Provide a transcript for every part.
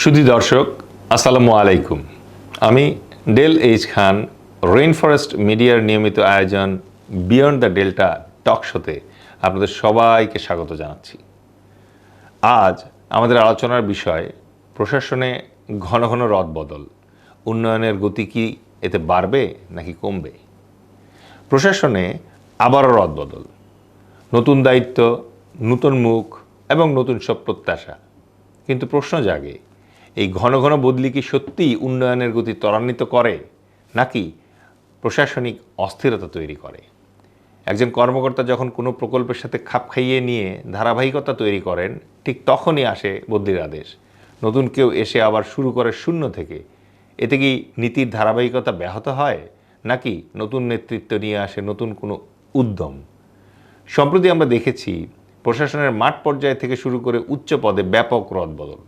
সুধী দর্শক আসসালামু আলাইকুম। আমি ডেল এইচ খান রেইন ফরেস্ট মিডিয়ার নিয়মিত আয়োজন বিয়ন্ড দ্য ডেল্টা টক শোতে আপনাদের সবাইকে স্বাগত জানাচ্ছি। আজ আমাদের আলোচনার বিষয় প্রশাসনে ঘন ঘন রদবদল, উন্নয়নের গতি কি এতে বাড়বে নাকি কমবে? প্রশাসনে আবারও রদবদল, নতুন দায়িত্ব, নতুন মুখ এবং নতুন সব প্রত্যাশা। কিন্তু প্রশ্ন জাগে, এই ঘন ঘন বদলি কি সত্যিই উন্নয়নের গতি ত্বরান্বিত করে নাকি প্রশাসনিক অস্থিরতা তৈরি করে? একজন কর্মকর্তা যখন কোনো প্রকল্পের সাথে খাপ খাইয়ে নিয়ে ধারাবাহিকতা তৈরি করেন, ঠিক তখনই আসে বদলির আদেশ। নতুন কেউ এসে আবার শুরু করে শূন্য থেকে। এতে কি নীতির ধারাবাহিকতা ব্যাহত হয় নাকি নতুন নেতৃত্ব নিয়ে আসে নতুন কোনো উদ্যম? সম্প্রতি আমরা দেখেছি প্রশাসনের মাঠ পর্যায় থেকে শুরু করে উচ্চ পদে ব্যাপক রদবদল।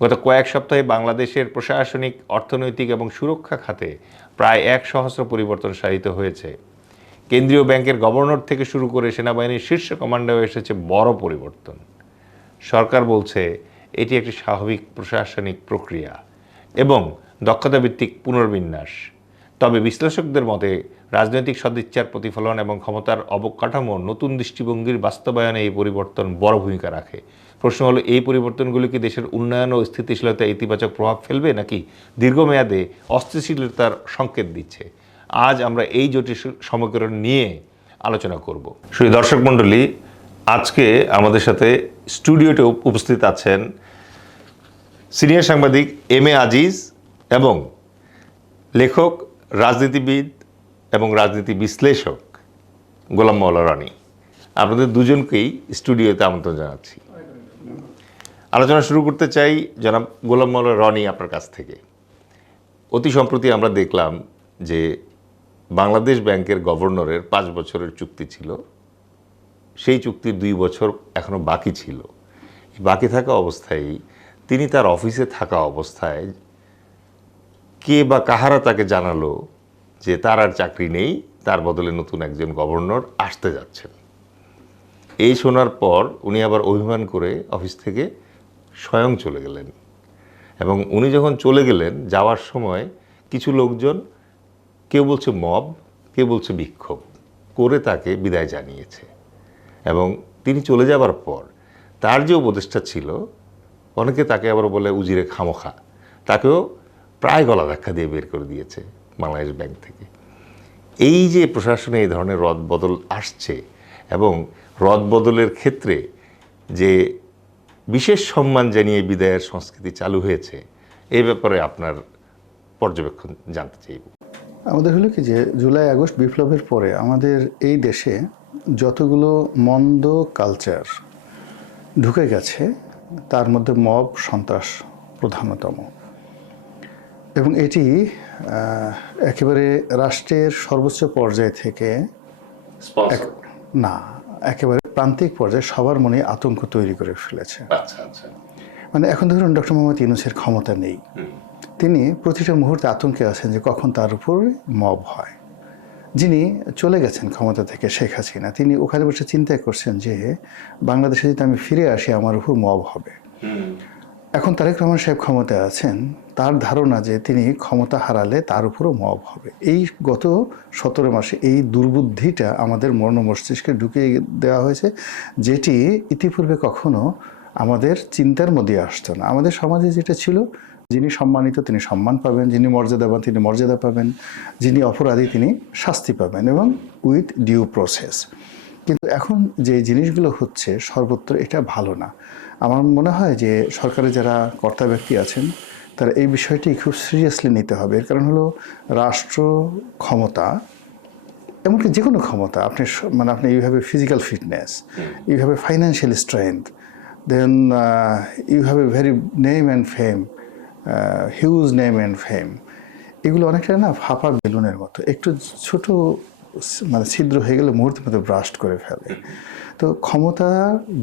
গত কয়েক সপ্তাহে বাংলাদেশের প্রশাসনিক, অর্থনৈতিক এবং সুরক্ষা খাতে প্রায় 100 পরিবর্তন সাধিত হয়েছে। কেন্দ্রীয় ব্যাংকের গভর্নর থেকে শুরু করে সেনাবাহিনীর শীর্ষ কমান্ডারে এসেছে বড় পরিবর্তন। সরকার বলছে এটি একটি স্বাভাবিক প্রশাসনিক প্রক্রিয়া এবং দক্ষতাভিত্তিক পুনর্বিন্যাস। তবে বিশ্লেষকদের মতে রাজনৈতিক সদিচ্ছার প্রতিফলন এবং ক্ষমতার অবকাঠামো নতুন দৃষ্টিভঙ্গির বাস্তবায়নে এই পরিবর্তন বড় ভূমিকা রাখে। প্রশ্ন হলো, এই পরিবর্তনগুলি কি দেশের উন্নয়ন ও স্থিতিশীলতায় ইতিবাচক প্রভাব ফেলবে নাকি দীর্ঘমেয়াদে অস্থিতিশীলতার সংকেত দিচ্ছে? আজ আমরা এই জটিল সমীকরণ নিয়ে আলোচনা করব। শুধু দর্শক মণ্ডলী, আজকে আমাদের সাথে স্টুডিওতে উপস্থিত আছেন সিনিয়র সাংবাদিক এম.এ. আজিজ এবং লেখক, রাজনীতিবিদ এবং রাজনীতি বিশ্লেষক গোলাম মাওলা রনি। আপনাদের দুজনকেই স্টুডিওতে আমন্ত্রণ জানাচ্ছি। আলোচনা শুরু করতে চাই জনাব গোলাম মাওলা রনি আপনার কাছ থেকে। অতি সম্প্রতি আমরা দেখলাম যে বাংলাদেশ ব্যাংকের গভর্নরের 5 বছরের চুক্তি ছিল, সেই চুক্তির 2 বছর এখনও বাকি ছিল। বাকি থাকা অবস্থায় তিনি তার অফিসে থাকা অবস্থায় কে বা কাহারা তাকে জানালো যে তার আর চাকরি নেই, তার বদলে নতুন একজন গভর্নর আসতে যাচ্ছেন। এই শোনার পর উনি আবার অভিমান করে অফিস থেকে স্বয়ং চলে গেলেন এবং উনি যখন চলে গেলেন, যাওয়ার সময় কিছু লোকজন, কেউ বলছে মব, কেউ বলছে বিক্ষোভ করে তাকে বিদায় জানিয়েছে। এবং তিনি চলে যাবার পর তার যে উপদেষ্টা ছিল, অনেকে তাকে আবার বলে উজিরে খামোখা, তাকেও প্রায় গলা ধাক্কা দিয়ে বের করে দিয়েছে বাংলাদেশ ব্যাংক থেকে। এই যে প্রশাসনে এই ধরনের রদবদল আসছে এবং রদবদলের ক্ষেত্রে যে বিশেষ সম্মান জানিয়ে বিদায়ের সংস্কৃতি চালু হয়েছে, এই ব্যাপারে আপনার পর্যবেক্ষণ জানতে চাইব। আমাদের হলো কি যে জুলাই আগস্ট বিপ্লবের পরে আমাদের এই দেশে যতগুলো মন্দ কালচার ঢুকে গেছে, তার মধ্যে মব সন্ত্রাস প্রধানতম। এবং এটি একেবারে রাষ্ট্রের সর্বোচ্চ পর্যায় থেকে না, একেবারে প্রান্তিক পর্যায়ে সবার মনে আতঙ্ক তৈরি করে ফেলেছে। মানে এখন ধরুন ডক্টর মোহাম্মদ ইউনূসের ক্ষমতা নেই, তিনি প্রতিটা মুহূর্তে আতঙ্কে আছেন যে কখন তার উপর মব হয়। যিনি চলে গেছেন ক্ষমতা থেকে, শেখ হাসিনা, তিনি ওখানে বসে চিন্তা করছেন যে বাংলাদেশে যদি আমি ফিরে আসি আমার উপর মব হবে। এখন তারেক রহমান সাহেব ক্ষমতায় আছেন, তার ধারণা যে তিনি ক্ষমতা হারালে তার উপরও মব হবে। এই গত 17 মাসে এই দুর্বুদ্ধিটা আমাদের মর্ণ মস্তিষ্কে ঢুকিয়ে দেওয়া হয়েছে, যেটি ইতিপূর্বে কখনো আমাদের চিন্তার মধ্যে আসতো না। আমাদের সমাজে যেটা ছিল, যিনি সম্মানিত তিনি সম্মান পাবেন, যিনি মর্যাদাবান তিনি মর্যাদা পাবেন, যিনি অপরাধী তিনি শাস্তি পাবেন এবং উইথ ডিউ প্রসেস। কিন্তু এখন যে জিনিসগুলো হচ্ছে সর্বত্র এটা ভালো না। আমার মনে হয় যে সরকারে যারা কর্তা ব্যক্তি আছেন তারা এই বিষয়টি খুব সিরিয়াসলি নিতে হবে। এর কারণ হলো রাষ্ট্র ক্ষমতা, এমনকি যে কোনো ক্ষমতা, আপনি আপনি এইভাবে ফিজিক্যাল ফিটনেস, এইভাবে financial strength, then you have a very name and fame, huge name and fame, এগুলো অনেকটা না ফাঁপা বেলুনের মতো, একটু ছোট ছিদ্র হয়ে গেলে মুহূর্তের মধ্যে ব্রাস্ট করে ফেলে। তো ক্ষমতা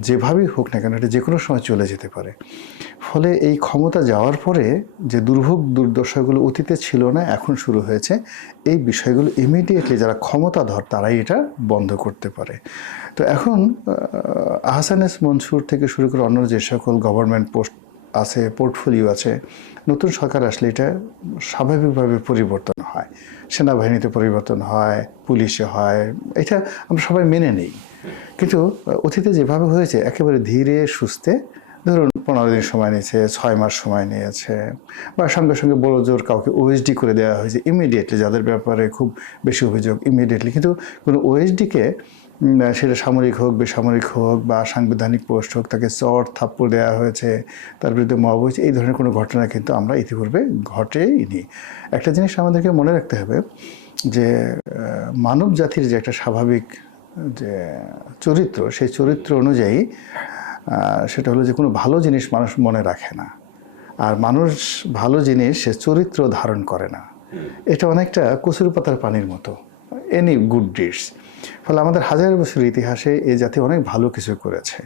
যেভাবেই হোক না কেন এটা যে কোনো সময় চলে যেতে পারে। ফলে এই ক্ষমতা যাওয়ার পরে যে দুর্ভোগ দুর্দশাগুলো অতীতে ছিল না, এখন শুরু হয়েছে, এই বিষয়গুলো ইমিডিয়েটলি যারা ক্ষমতাধর তারাই এটা বন্ধ করতে পারে। তো এখন আহসান এস মনসুর থেকে শুরু করে অন্য যে সকল গভর্নমেন্ট পোস্ট আছে, পোর্টফোলিও আছে। নতুন সরকার আসলে এটা স্বাভাবিকভাবে পরিবর্তন হয়, সেনাবাহিনীতে পরিবর্তন হয়, পুলিশে হয়, এটা আমরা সবাই মেনে নিই। কিন্তু অতীতে যেভাবে হয়েছে একেবারে ধীরে সুস্থে, ধরুন 15 দিন সময় নিয়েছে, 6 মাস সময় নিয়েছে, বা সঙ্গে সঙ্গে বড় জোর কাউকে ওএসডি করে দেওয়া হয়েছে ইমিডিয়েটলি, যাদের ব্যাপারে খুব বেশি অভিযোগ ইমিডিয়েটলি। কিন্তু কোনো ওএসডিকে, সেটা সামরিক হোক, বেসামরিক হোক, বা সাংবিধানিক পোস্ট হোক, তাকে চড় থাপ্পড় দেওয়া হয়েছে, তার বিরুদ্ধে মব হয়েছে, এই ধরনের কোনো ঘটনা কিন্তু আমরা ইতিপূর্বে ঘটেইনি। একটা জিনিস আমাদেরকে মনে রাখতে হবে যে মানব জাতির যে একটা স্বাভাবিক যে চরিত্র, সেই চরিত্র অনুযায়ী সেটা হলো যে কোনো ভালো জিনিস মানুষ মনে রাখে না, আর মানুষ ভালো জিনিস সে চরিত্র ধারণ করে না। এটা অনেকটা কচুরি পাতার পানির মতো, এনি গুড ডিডস। ফলে আমাদের হাজার বছরের ইতিহাসে এই জাতি অনেক ভালো কিছু করেছে।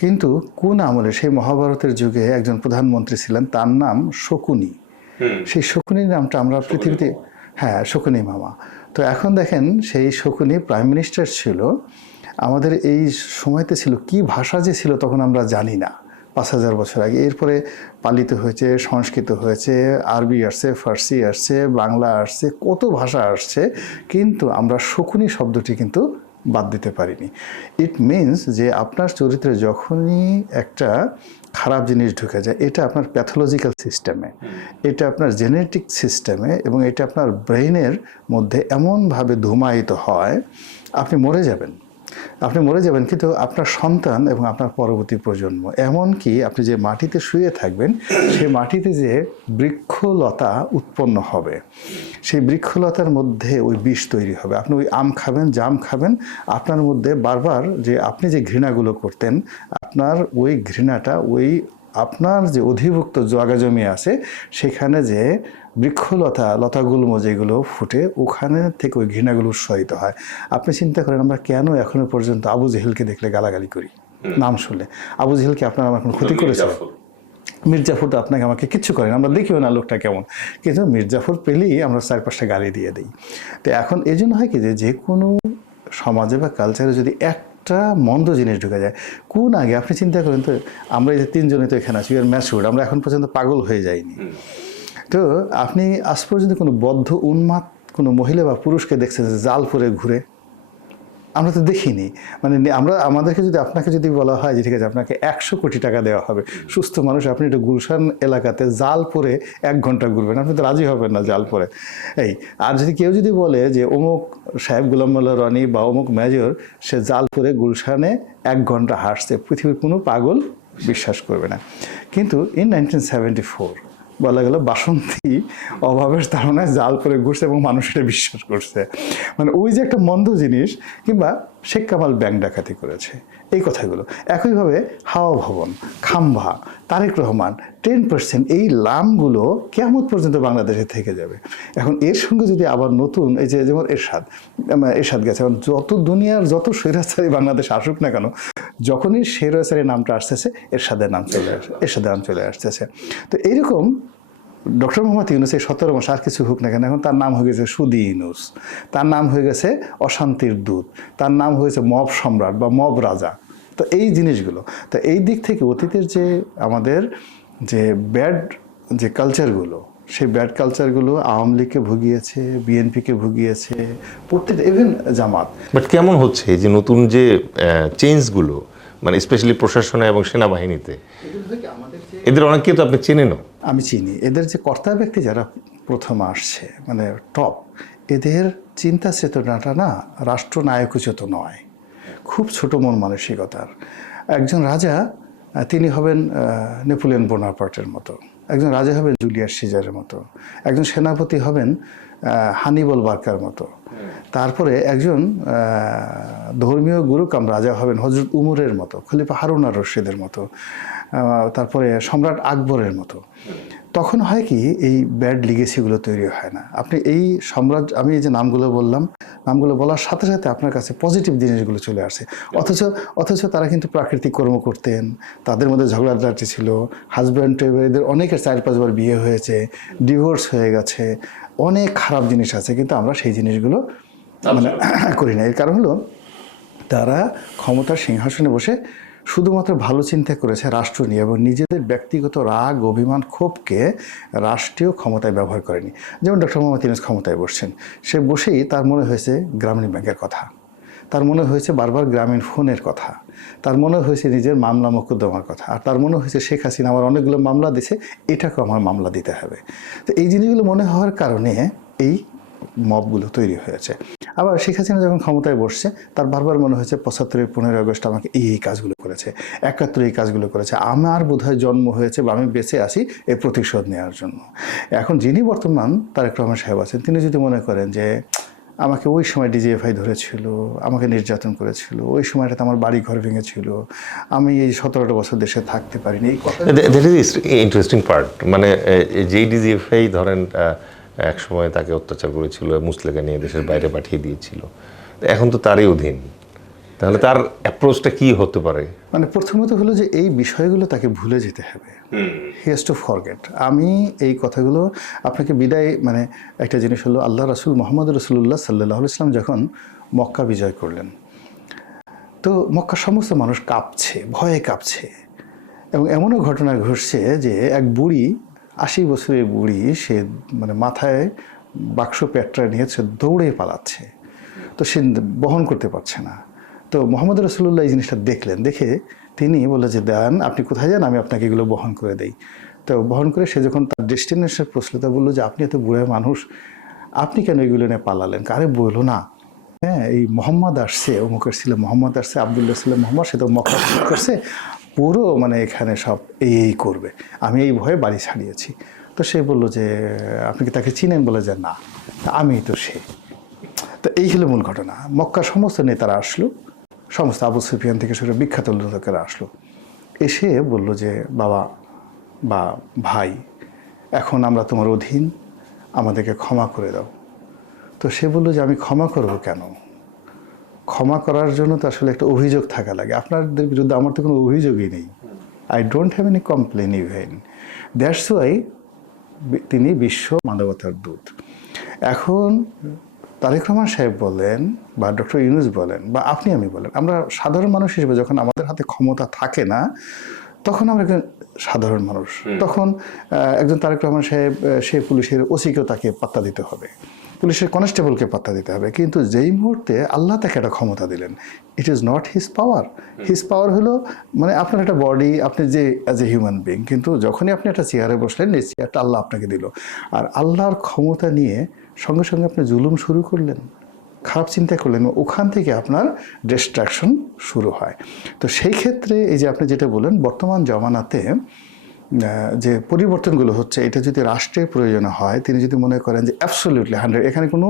কিন্তু কোন আমলে, সেই মহাভারতের যুগে একজন প্রধানমন্ত্রী ছিলেন, তার নাম শকুনি। সেই শকুনির নামটা আমরা পৃথিবীতে, হ্যাঁ, শকুনি মামা। তো এখন দেখেন, সেই শকুনি প্রাইম মিনিস্টার ছিল। আমাদের এই সময়তে ছিল কি ভাষা যে ছিল তখন আমরা জানি না, 5000 বছর আগে। এরপরে পালিত হয়েছে, সংস্কৃত হয়েছে, আরবি আসছে, ফার্সি আসছে, বাংলা আসছে, কত ভাষা আসছে, কিন্তু আমরা শকুনি শব্দটি কিন্তু বাদ দিতে পারিনি। ইট মিনস যে আপনার চরিত্রে যখনই একটা খারাপ জিনিস ঢুকে যায়, এটা আপনার প্যাথোলজিক্যাল সিস্টেমে, এটা আপনার জেনেটিক সিস্টেমে, এবং এটা আপনার ব্রেইনের মধ্যে এমনভাবে ধুমায়িত হয়, আপনি মরে যাবেন। আপনি মরে যাবেন, কিন্তু আপনার সন্তান এবং আপনার পরবর্তী প্রজন্ম, এমনকি আপনি যে মাটিতে শুয়ে থাকবেন, সেই মাটিতে যে বৃক্ষলতা উৎপন্ন হবে, সেই বৃক্ষলতার মধ্যে ওই বিষ তৈরি হবে। আপনি ওই আম খাবেন, জাম খাবেন, আপনার মধ্যে বারবার যে আপনি যে ঘৃণাগুলো করতেন, আপনার ওই ঘৃণাটা, ওই আপনার যে অধিভুক্ত জায়গা জমি আছে, সেখানে যে বৃক্ষলতা, লতাগুল্ম যেগুলো ফুটে, ওখানে থেকে ওই ঘৃণাগুলো উৎসাহিত হয়। আপনি চিন্তা করেন, আমরা কেন এখনো পর্যন্ত আবু জেহেলকে দেখলে গালাগালি করি নাম শুনলে? আবু জেহেলকে আপনার আমার কোনো ক্ষতি করেছে? মির্জাফর তো আপনাকে আমাকে কিচ্ছু করেন, আমরা দেখিও না লোকটা কেমন, কিন্তু মির্জাফর পেলেই আমরা 4-5টা গালি দিয়ে দিই। তো এখন এই জন্য হয় কি, যে কোনো সমাজে বা কালচারে যদি একটা মন্দ জিনিস ঢুকে যায়, কোন আগে আপনি চিন্তা করেন তো, আমরা এই যে 3 জনে তো এখানে আছি, আর ম্যাচুর, আমরা এখন পর্যন্ত পাগল হয়ে যাইনি। তো আপনি আজ পর্যন্ত কোনো বদ্ধ উন্মাদ কোনো মহিলা বা পুরুষকে দেখছেন যে জাল পরে ঘুরে? আমরা তো দেখিনি। মানে আমাদেরকে যদি, আপনাকে যদি বলা হয় যে ঠিক আছে, আপনাকে 100 কোটি টাকা দেওয়া হবে, সুস্থ মানুষ, আপনি একটু গুলশান এলাকাতে জাল পরে 1 ঘন্টা ঘুরবেন, আপনি তো রাজি হবেন না জাল পরে। এই আর যদি কেউ যদি বলে যে অমুক সাহেব গোলাম মোল্লা রনি বা অমুক মেজর, সে জাল পরে গুলশানে 1 ঘন্টা হাঁটছে, পৃথিবীর কোনো পাগল বিশ্বাস করবে না। কিন্তু ইন 1974 বলা গেল বাসন্তী অভাবের ধারণায় জাল পরে ঘুরছে এবং মানুষ এটা বিশ্বাস করছে। মানে ওই যে একটা মন্দ জিনিস, কিংবা শেখ কামাল ব্যাংক ডাকাতি করেছে, এই কথাগুলো। একইভাবে হাওয়া ভবন, খাম্বা, তারেক রহমান, 10%, এই লামগুলো কিয়ামত পর্যন্ত বাংলাদেশে থেকে যাবে। এখন এর সঙ্গে যদি আবার নতুন, এই যে যেমন এরশাদ গেছে, এখন যত দুনিয়ার যত স্বৈরাচারী বাংলাদেশ আসুক না কেন, যখনই স্বৈরাচারী নামটা আসতেছে, এরশাদের নাম চলে আসতেছে। তো এইরকম ডক্টর মোহাম্মদ ইউনূস এই 17 মাস আর কিছু হোক না কেন, এখন তার নাম হয়ে গেছে সুদি ইউনূস, তার নাম হয়ে গেছে অশান্তির দূত, তার নাম হয়েছে মব সম্রাট বা মব রাজা। তো এই জিনিসগুলো, তো এই দিক থেকে অতীতের যে আমাদের যে ব্যাড যে কালচারগুলো, সেই ব্যাড কালচারগুলো আওয়ামী লীগকে ভুগিয়েছে, বিএনপিকে ভুগিয়েছে, প্রত্যেকটা, ইভেন জামাত। বাট কেমন হচ্ছে এই যে নতুন যে চেঞ্জগুলো, মানে স্পেশালি প্রশাসনে এবং সেনাবাহিনীতে, এদের অনেককে তো আপনি চেনেনও। আমি চিনি এদের যে কর্তা ব্যক্তি যারা প্রথম আসছে, মানে টপ, এদের চিন্তা চেতনাটা না রাষ্ট্রনায়কোচিত নয়, খুব ছোট মন মানসিকতার। একজন রাজা, তিনি হবেন নেপোলিয়ন বোনাপার্টের মতো, একজন রাজা হবেন জুলিয়াস সিজারের মতো, একজন সেনাপতি হবেন হানিবল বার্কার মতো, তারপরে একজন ধর্মীয় গুরু কাম রাজা হবেন হজরত উমরের মতো, খলিফা হারুন আর রশিদের মতো, তারপরে সম্রাট আকবরের মতো। তখন হয় কি, এই ব্যাড লিগেসিগুলো তৈরি হয় না। আপনি এই সাম্রাজ্য, আমি এই যে নামগুলো বললাম, নামগুলো বলার সাথে সাথে আপনার কাছে পজিটিভ জিনিসগুলো চলে আসে। অথচ তারা কিন্তু প্রাকৃতিক কর্ম করতেন, তাদের মধ্যে ঝগড়াঝাটি ছিল, হাজব্যান্ড এদের অনেকের 4-5 বার বিয়ে হয়েছে, ডিভোর্স হয়ে গেছে, অনেক খারাপ জিনিস আছে, কিন্তু আমরা সেই জিনিসগুলো মানে করি না। এর কারণ হলো তারা ক্ষমতার সিংহাসনে বসে শুধুমাত্র ভালো চিন্তা করেছে রাষ্ট্র নিয়ে এবং নিজেদের ব্যক্তিগত রাগ অভিমান ক্ষোভকে রাষ্ট্রীয় ক্ষমতায় ব্যবহার করেনি। যেমন ডক্টর মোহাম্মদ ইউনূস ক্ষমতায় বসছেন, সে বসেই তার মনে হয়েছে গ্রামীণ ব্যাংকের কথা, তার মনে হয়েছে বারবার গ্রামীণ ফোনের কথা, তার মনে হয়েছে নিজের মামলা মোকদ্দমার কথা, আর তার মনে হয়েছে শেখ হাসিনা আমার অনেকগুলো মামলা দিছে, এটাকেও আমার মামলা দিতে হবে। তো এই জিনিসগুলো মনে হওয়ার কারণে এই মবগুলো তৈরি হয়েছে। আবার শেখ হাসিনা যখন ক্ষমতায় বসছে, তার বারবার মনে হয়েছে ৭৫ 15 আগস্ট আমাকে এই কাজগুলো করেছে, ৭১ এই কাজগুলো করেছে, আমার বোধহয় জন্ম হয়েছে বা আমি বেঁচে আছি এই প্রতিশোধ নেওয়ার জন্য। এখন যিনি বর্তমান তারেক রহমান সাহেব আছেন, তিনি যদি মনে করেন যে আমাকে ওই সময় ডিজিএফআই ধরেছিল, আমাকে নির্যাতন করেছিল, ওই সময়টাতে আমার বাড়ি ঘর ভেঙেছিল, আমি এই 17টা বছর দেশে থাকতে পারিনি, এই কথা দ্যাট ইজ ইন্টারেস্টিং পার্ট। মানে যেই ডিজিএফআই ধরেন এক সময় তাকে অত্যাচার করেছিল, মুসলিমকে নিয়ে দেশের বাইরে পাঠিয়ে দিয়েছিল, এখন তো তারই অধীন, তাহলে তার অ্যাপ্রোচটা কি হতে পারে? মানে প্রথমত হলো যে এই বিষয়গুলো তাকে ভুলে যেতে হবে, হি হ্যাজ টু ফরগেট। আমি এই কথাগুলো আপনাকে বিদায়, মানে একটা জিনিস হলো আল্লাহ রাসূল মুহাম্মদ রাসূলুল্লাহ সাল্লাল্লাহু আলাইহি ওয়াসাল্লাম যখন মক্কা বিজয় করলেন, তো মক্কার সমস্ত মানুষ কাঁপছে, ভয়ে কাঁপছে, এবং এমনও ঘটনা ঘটছে যে এক বুড়ি, 80 বছরের বুড়ি, সে মানে মাথায় বাক্স পেট্রা নিয়ে সে দৌড়ে পালাচ্ছে, তো সে বহন করতে পারছে না। তো মোহাম্মদ রাসূলুল্লাহ এই জিনিসটা দেখলেন, দেখে তিনি বলল যে দেন আপনি কোথায় যান, আমি আপনাকে এগুলো বহন করে দেই। তো বহন করে সে যখন তার ডেস্টিনেশন পৌঁছলো, তা বললো যে আপনি এত বুড়া মানুষ, আপনি কেন এগুলো নিয়ে পালালেন? আরে বললো না, হ্যাঁ এই মোহাম্মদ আসছে, অমুকের ছিল মোহাম্মদ আসছে, আবদুল্লাহ ছিল মোহাম্মদ, সে তো মক্কা করছে, পুরো মানে এখানে সব এই করবে, আমি এই ভয়ে বাড়ি ছাড়িয়েছি। তো সে বললো যে আপনি কি তাকে চিনেন? বলে যে না, আমি তো সে। তো এই হলো মূল ঘটনা। মক্কার সমস্ত নেতারা আসলো, সমস্ত আবু সুফিয়ান থেকে শুরু বিখ্যাত লোকেরা আসলো, এসে বলল যে বাবা বা ভাই, এখন আমরা তোমার অধীন, আমাদেরকে ক্ষমা করে দাও। তো সে বললো যে আমি ক্ষমা করব কেন? ক্ষমা করার জন্য তো আসলে একটা অভিযোগ থাকা লাগে, আপনাদের বিরুদ্ধে আমার তো কোনো অভিযোগই নেই, I don't have any complain even, that's why তিনি বিশ্ব মানবতার দূত। এখন তারেক রহমান সাহেব বলেন বা ডক্টর ইউনূস বলেন বা আপনি আমি বলেন, আমরা সাধারণ মানুষ হিসেবে যখন আমাদের হাতে ক্ষমতা থাকে না, তখন আমরা একজন সাধারণ মানুষ, তখন একজন তারেক রহমান সাহেব সে পুলিশের ওসিকেও তাকে পাত্তা দিতে হবে, পুলিশের কনস্টেবলকে পাত্তা দিতে হবে, কিন্তু যেই মুহূর্তে আল্লাহ তাকে একটা ক্ষমতা দিলেন, it is not his power. His পাওয়ার হলো মানে আপনার একটা বডি, আপনি যে অ্যাজ এ হিউম্যান বিং, কিন্তু যখনই আপনি একটা চেয়ারে বসলেন, এই চেয়ারটা আল্লাহ আপনাকে দিল, আর আল্লাহর ক্ষমতা নিয়ে সঙ্গে সঙ্গে আপনি জুলুম শুরু করলেন, খারাপ চিন্তা করলেন, ওখান থেকে আপনার ডিস্ট্রাকশন শুরু হয়। তো সেই ক্ষেত্রে এই যে আপনি যেটা বলেন, বর্তমান জমানাতে যে পরিবর্তনগুলো হচ্ছে, এটা যদি রাষ্ট্রের প্রয়োজনে হয়, তিনি যদি মনে করেন যে অ্যাবসলিউটলি 100, এখানে কোনো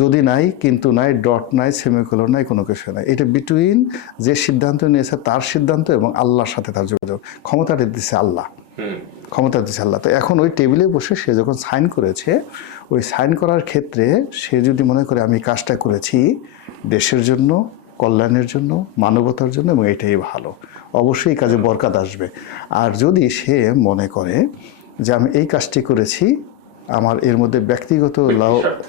যদি নাই, কিন্তু নাই, ডট নাই, সেমিকোলন নাই, কোনো কিছু নাই, এটা বিটুইন যে সিদ্ধান্ত নিয়েছে তার সিদ্ধান্ত এবং আল্লাহর সাথে তার যোগাযোগ, ক্ষমতাটা দিচ্ছে আল্লাহ, ক্ষমতা দিচ্ছে আল্লাহ। তো এখন ওই টেবিলে বসে সে যখন সাইন করেছে, ওই সাইন করার ক্ষেত্রে সে যদি মনে করে আমি কাজটা করেছি দেশের জন্য, কল্যাণের জন্য, মানবতার জন্য, এবং এটাই ভালো, অবশ্যই এই কাজে বরকত আসবে। আর যদি সে মনে করে যে আমি এই কাজটি করেছি, আমার এর মধ্যে ব্যক্তিগত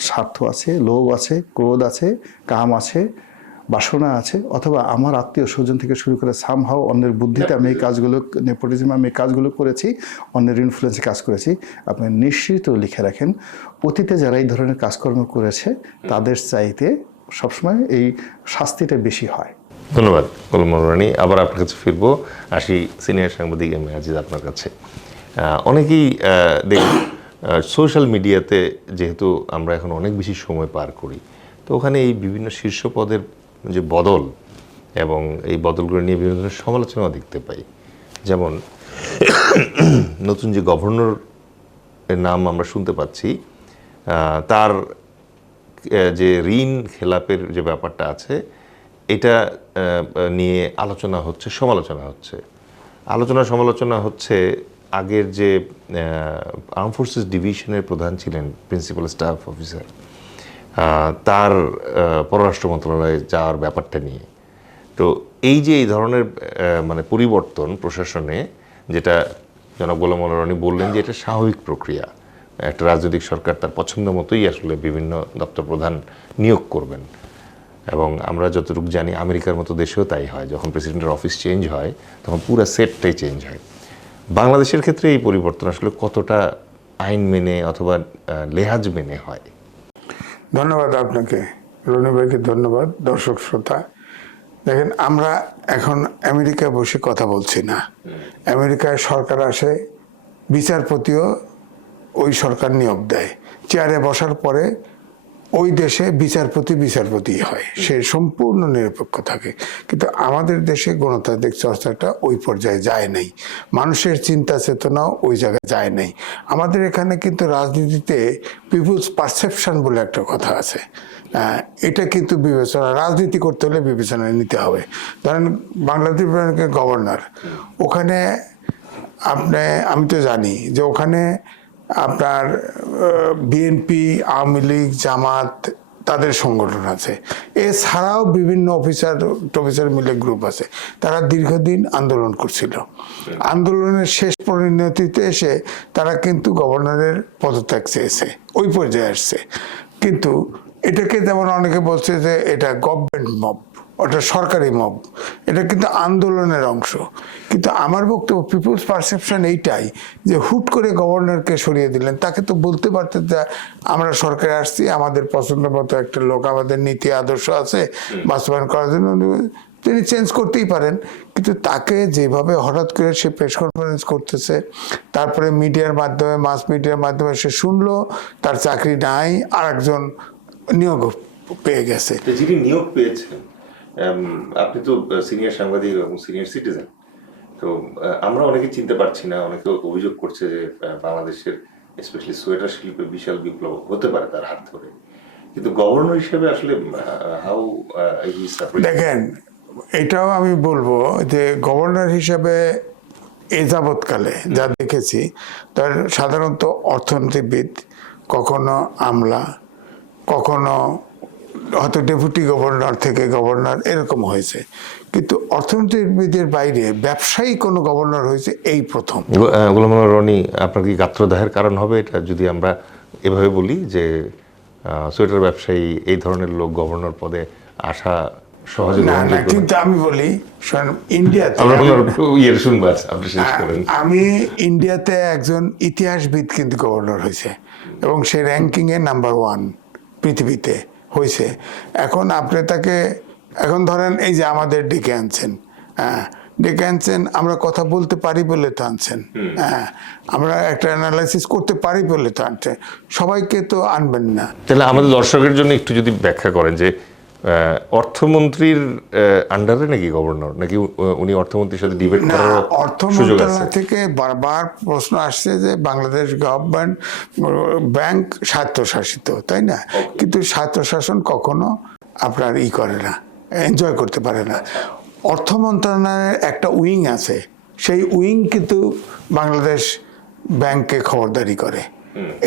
স্বার্থ আছে, লোভ আছে, ক্রোধ আছে, কাম আছে, বাসনা আছে, অথবা আমার আত্মীয় স্বজন থেকে শুরু করে সামহাও অন্যের বুদ্ধিতে আমি এই কাজগুলো, নেপোটিজমে আমি এই কাজগুলো করেছি, অন্যের ইনফ্লুয়েন্সে কাজ করেছি, আপনি নিশ্চিত লিখে রাখেন অতীতে যারা এই ধরনের কাজকর্ম করেছে তাদের চাইতে সবসময় এই শাস্তিটা বেশি হয়। ধন্যবাদ গোলাম মাওলানা রানী। আবার আপনার কাছে ফিরবো, আসি সিনিয়র সাংবাদিক এম এ আজিজ আপনার কাছে। অনেকেই সোশ্যাল মিডিয়াতে যেহেতু আমরা এখন অনেক বেশি সময় পার করি, তো ওখানে এই বিভিন্ন শীর্ষ পদের যে বদল এবং এই বদলগুলো নিয়ে বিভিন্ন ধরনের সমালোচনাও দেখতে পাই। যেমন নতুন যে গভর্নর এর নাম আমরা শুনতে পাচ্ছি, তার যে ঋণ খেলাপের যে ব্যাপারটা আছে, এটা নিয়ে আলোচনা হচ্ছে, সমালোচনা হচ্ছে। আগের যে আর্ম ফোর্সেস ডিভিশনের প্রধান ছিলেন, প্রিন্সিপাল স্টাফ অফিসার, তার পররাষ্ট্র মন্ত্রণালয়ে যাওয়ার ব্যাপারটা নিয়ে। তো এই যে এই ধরনের মানে পরিবর্তন প্রশাসনে, যেটা জনাব গোলাম মাওলানা রানী বললেন যে এটা স্বাভাবিক প্রক্রিয়া, একটা রাজনৈতিক সরকার তার পছন্দ মতোই আসলে বিভিন্ন দপ্তর প্রধান নিয়োগ করবেন। এবং আমরা যতটুকু জানি আমেরিকার মতো দেশেও তাই হয়, যখন প্রেসিডেন্টের অফিস চেঞ্জ হয় তখন পুরো সেটটাই চেঞ্জ হয়। বাংলাদেশের ক্ষেত্রে এই পরিবর্তন আসলে কতটা আইন মেনে অথবা লেহাজ মেনে হয়? ধন্যবাদ আপনাকে, রনি ভাইকে ধন্যবাদ। দর্শক শ্রোতা, দেখেন, আমরা এখন আমেরিকায় বসে কথা বলছি না। আমেরিকায় সরকার আসে, বিচারপতিও ওই সরকার নিয়োগ দেয়, চেয়ারে বসার পরে ওই দেশে বিচারপতি হয়, সে সম্পূর্ণ নিরপেক্ষ থাকে। কিন্তু আমাদের দেশে গণতান্ত্রিক চর্চাটা ওই পর্যায়ে যায় নাই, মানুষের চিন্তা চেতনাও ওই জায়গায় যায় নাই। আমাদের এখানে কিন্তু রাজনীতিতে পিপুলস পারসেপশন বলে একটা কথা আছে, এটা কিন্তু বিবেচনা, রাজনীতি করতে হলে বিবেচনায় নিতে হবে। ধরেন বাংলাদেশ ব্যাংকের গভর্নর, ওখানে আমি তো জানি যে ওখানে আপনার বিএনপি, আওয়ামী লীগ, জামাত, তাদের সংগঠন আছে, এছাড়াও বিভিন্ন অফিসার মিলে গ্রুপ আছে। তারা দীর্ঘদিন আন্দোলন করছিল, আন্দোলনের শেষ পরিণতিতে এসে তারা কিন্তু গভর্নরের পদত্যাগ চেয়েছে, ওই পর্যায়ে আসছে। কিন্তু এটাকে যেমন অনেকে বলছে যে এটা গভর্নমেন্ট মব, ওটা সরকারি মব, এটা কিন্তু আন্দোলনের অংশ। কিন্তু আমার বক্তব্য, পিপুলস পারসেপশন এইটাই যে হুট করে গভর্নরকে সরিয়ে দিলেন, তাকে তো বলতে পারতেন যে আমরা সরকারে আসছি, আমাদের পছন্দ মতো একটা লোক, আমাদের নীতি আদর্শ আছে বাস্তবায়ন করার জন্য, তিনি চেঞ্জ করতেই পারেন। কিন্তু তাকে যেভাবে হঠাৎ করে সে প্রেস কনফারেন্স করতেছে, তারপরে মিডিয়ার মাধ্যমে, মাস মিডিয়ার মাধ্যমে সে শুনলো তার চাকরি নাই, আর একজন নিয়োগ পেয়ে গেছে। যিনি নিয়োগ পেয়েছেন, আপনি তো সিনিয়র সাংবাদিক এবং সিনিয়র সিটিজেন, তো আমরা অনেকে চিনতে পারছি না। অনেকে অভিযোগ করছে যে বাংলাদেশের স্পেশালি সোয়েটার শিল্পে বিশাল বিপ্লব হতে পারে তার হাত ধরে, কিন্তু গভর্নর হিসেবে আসলে হাউ দেখেন, এটাও আমি বলবো যে গভর্নর হিসেবে এ যাবৎকালে যা দেখেছি, তার সাধারণত অর্থনীতিবিদ, কখনো আমলা, কখনো হয়তো ডেপুটি গভর্নর থেকে গভর্নর এরকম হয়েছে, কিন্তু অর্থনীতিবিদের বাইরে ব্যবসায়ী কোনো গভর্নর হয়েছে এই প্রথম। গোলাম মোল্লা রনি, আপনার কি গাত্রদাহের কারণ হবে এটা যদি আমরা এভাবে বলি যে সোয়েটার ব্যবসায়ী এই ধরনের লোক গভর্নর পদে আসা সহজে? না, কিন্তু আমি বলি, ইন্ডিয়াতে আমি ইন্ডিয়াতে একজন ইতিহাসবিদ কিন্তু গভর্নর হয়েছে এবং সে র্যাঙ্কিং এ নাম্বার 1 পৃথিবীতে হয়েছে। এখন আপনি তাকে, এখন ধরেন এই যে আমাদের ডেকে আনছেন, ডেকে আনছেন, আমরা কথা বলতে পারি বলে তো আনছেন, আমরা একটা অ্যানালাইসিস করতে পারি বলে তো আনছেন, সবাইকে তো আনবেন না। তাহলে আমাদের দর্শকের জন্য একটু যদি ব্যাখ্যা করেন যে অর্থমন্ত্রীর আন্ডারে নাকি গভর্নর, নাকি উনি অর্থমন্ত্রীর সাথে ডিবেট করার সুযোগ আছে? থেকে বারবার প্রশ্ন আসছে যে বাংলাদেশ গভর্নমেন্ট ব্যাংক স্বায়ত্তশাসিত, তাই না? কিন্তু স্বায়ত্তশাসন কখনো আপনার করে না, এনজয় করতে পারে না। অর্থ মন্ত্রণালয়ের একটা উইং আছে, সেই উইং কিন্তু বাংলাদেশ ব্যাংকে খবরদারি করে,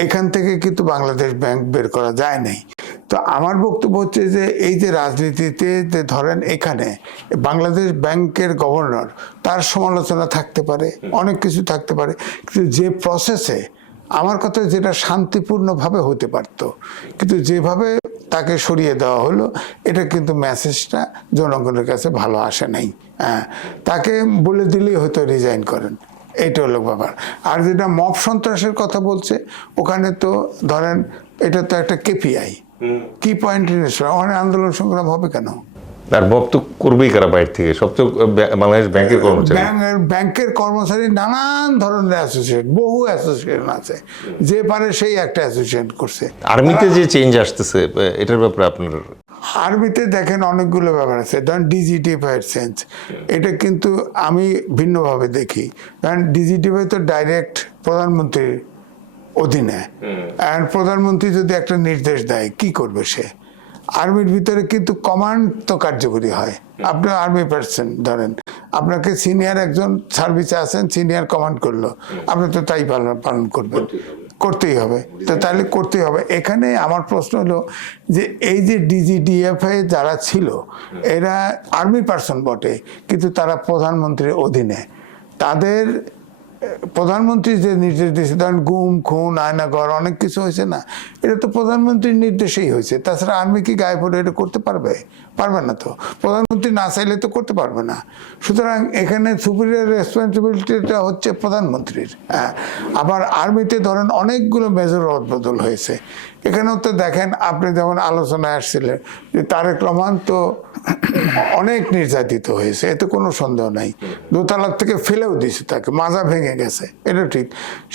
এখান থেকে কিন্তু বাংলাদেশ ব্যাংক বের করা যায় নাই। তো আমার বক্তব্য হচ্ছে যে এই যে রাজনীতিতে যে ধরেন এখানে বাংলাদেশ ব্যাংকের গভর্নর, তার সমালোচনা থাকতে পারে, অনেক কিছু থাকতে পারে, কিন্তু যে প্রসেসে, আমার কথা যেটা শান্তিপূর্ণভাবে হতে পারতো, কিন্তু যেভাবে তাকে সরিয়ে দেওয়া হলো, এটা কিন্তু মেসেজটা জনগণের কাছে ভালো আসে নাই। তাকে বলে দিলেই হয়তো রিজাইন করেন, এইটা হলো ব্যাপার। আর যেটা মব সন্ত্রাসের কথা বলছে, ওখানে তো ধরেন এটা তো একটা কেপিআই, কি পয়েন্ট, অনেক আন্দোলন সংগ্রাম হবে কেন? আর মব তো করবেই কারা বাইরে থেকে? সব তো বাংলাদেশ ব্যাংকের কর্মচারী, ব্যাংকের কর্মচারী, নানান ধরনের অ্যাসোসিয়েশন, বহু অ্যাসোসিয়েশন আছে, যে পারে সেই একটা অ্যাসোসিয়েশন করছে। আর্মিতে যে চেঞ্জ আসতেছে, এটার ব্যাপারে আপনার? আর্মিতে দেখেন অনেকগুলো ব্যাপার আছে, ধরেন ডিজিটিফাই চেঞ্জ, এটা কিন্তু আমি ভিন্নভাবে দেখি। কারণ ডিজিটিফাই তো ডাইরেক্ট প্রধানমন্ত্রীর অধীনে, আর প্রধানমন্ত্রী যদি একটা নির্দেশ দেয়, কি করবে সে? আর্মির ভিতরে কিন্তু কমান্ড তো কার্যকরী হয়। আপনি আর্মি পার্সন, ধরেন আপনাকে সিনিয়র একজন সার্ভিসে আছেন, সিনিয়র কমান্ড করলো, আপনি তো তাই পালন করবেন, করতেই হবে। তো তাহলে করতেই হবে। এখানে আমার প্রশ্ন হলো যে এই যে ডিজিডিএফআই যারা ছিল, এরা আর্মি পার্সন বটে, কিন্তু তারা প্রধানমন্ত্রীর অধীনে, তাদের প্রধানমন্ত্রী যে নির্দেশ দিয়েছে, ধরেন গুম খুন আয়নাঘর অনেক কিছু হয়েছে না, এটা তো প্রধানমন্ত্রীর নির্দেশেই হয়েছে। তাছাড়া আর্মি কি গায়ে পড়ে এটা করতে পারবে? পারবে না তো। প্রধানমন্ত্রী না চাইলে তো করতে পারবে না। সুতরাং এখানে সুপিরিয়র রেসপন্সিবিলিটিটা হচ্ছে প্রধানমন্ত্রীর। হ্যাঁ, আবার আর্মিতে ধরেন অনেকগুলো মেজর রদবদল হয়েছে। এখানেও তো দেখেন, আপনি যেমন আলোচনায় আসছিলেন যে তারেক রহমান তো অনেক নির্যাতিত হয়েছে, এতে কোনো সন্দেহ নাই। দোতলার থেকে ফেলেও দিয়েছে, তাকে মাজা ভেঙে গেছে, এটা ঠিক।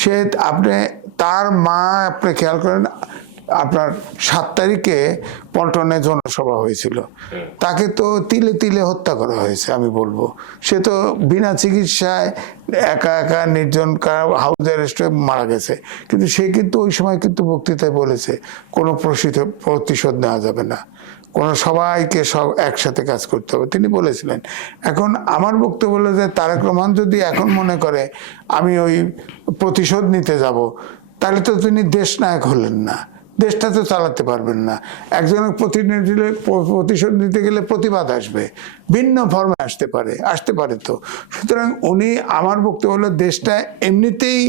সে আপনি তার মা, আপনি খেয়াল করেন, আপনার 7 তারিখে পল্টনে জনসভা হয়েছিল, তাকে তো তিলে তিলে হত্যা করা হয়েছে। আমি বলবো সে তো বিনা চিকিৎসায় একা একা নির্জন হাউস অ্যারেস্টে মারা গেছে। কিন্তু সে কিন্তু ওই সময় কিন্তু বক্তৃতায় বলেছে কোনো প্রতিশোধ নেওয়া যাবে না, কোনো সবাইকে সব একসাথে কাজ করতে হবে, তিনি বলেছিলেন। এখন আমার বক্তব্য হলো যে তারেক রহমান যদি এখন মনে করে আমি ওই প্রতিশোধ নিতে যাব, তাহলে তো তিনি দেশ নায়ক হলেন না, দেশটা তো চালাতে পারবেন না। একজনের প্রতিশোধ নিতে গেলে প্রতিবাদ আসবে, ভিন্ন ফর্মে আসতে পারে তো। সুতরাং উনি, আমার বক্তব্য হলো দেশটা এমনিতেই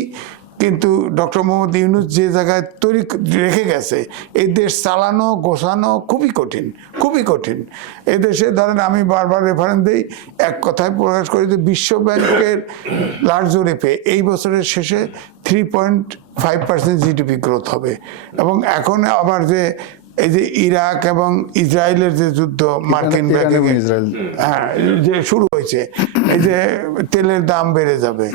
কিন্তু ডক্টর মোহাম্মদ ইউনূস যে জায়গায় তৈরি রেখে গেছে, এই দেশ চালানো গোছানো খুবই কঠিন, খুবই কঠিন। এই দেশে ধরেন, আমি বারবার রেফারেন্স দিই, এক কথায় প্রকাশ করি যে বিশ্ব ব্যাংকের লাস্ট জরিপে এই বছরের শেষে 3.5% জিডিপি গ্রোথ হবে। এবং এখন আবার যে এই যে ইরাক এবং ইসরায়েলের যে যুদ্ধ, মার্কিন হ্যাঁ যে শুরু হয়েছে, এই যে তেলের দাম বেড়ে যাবে,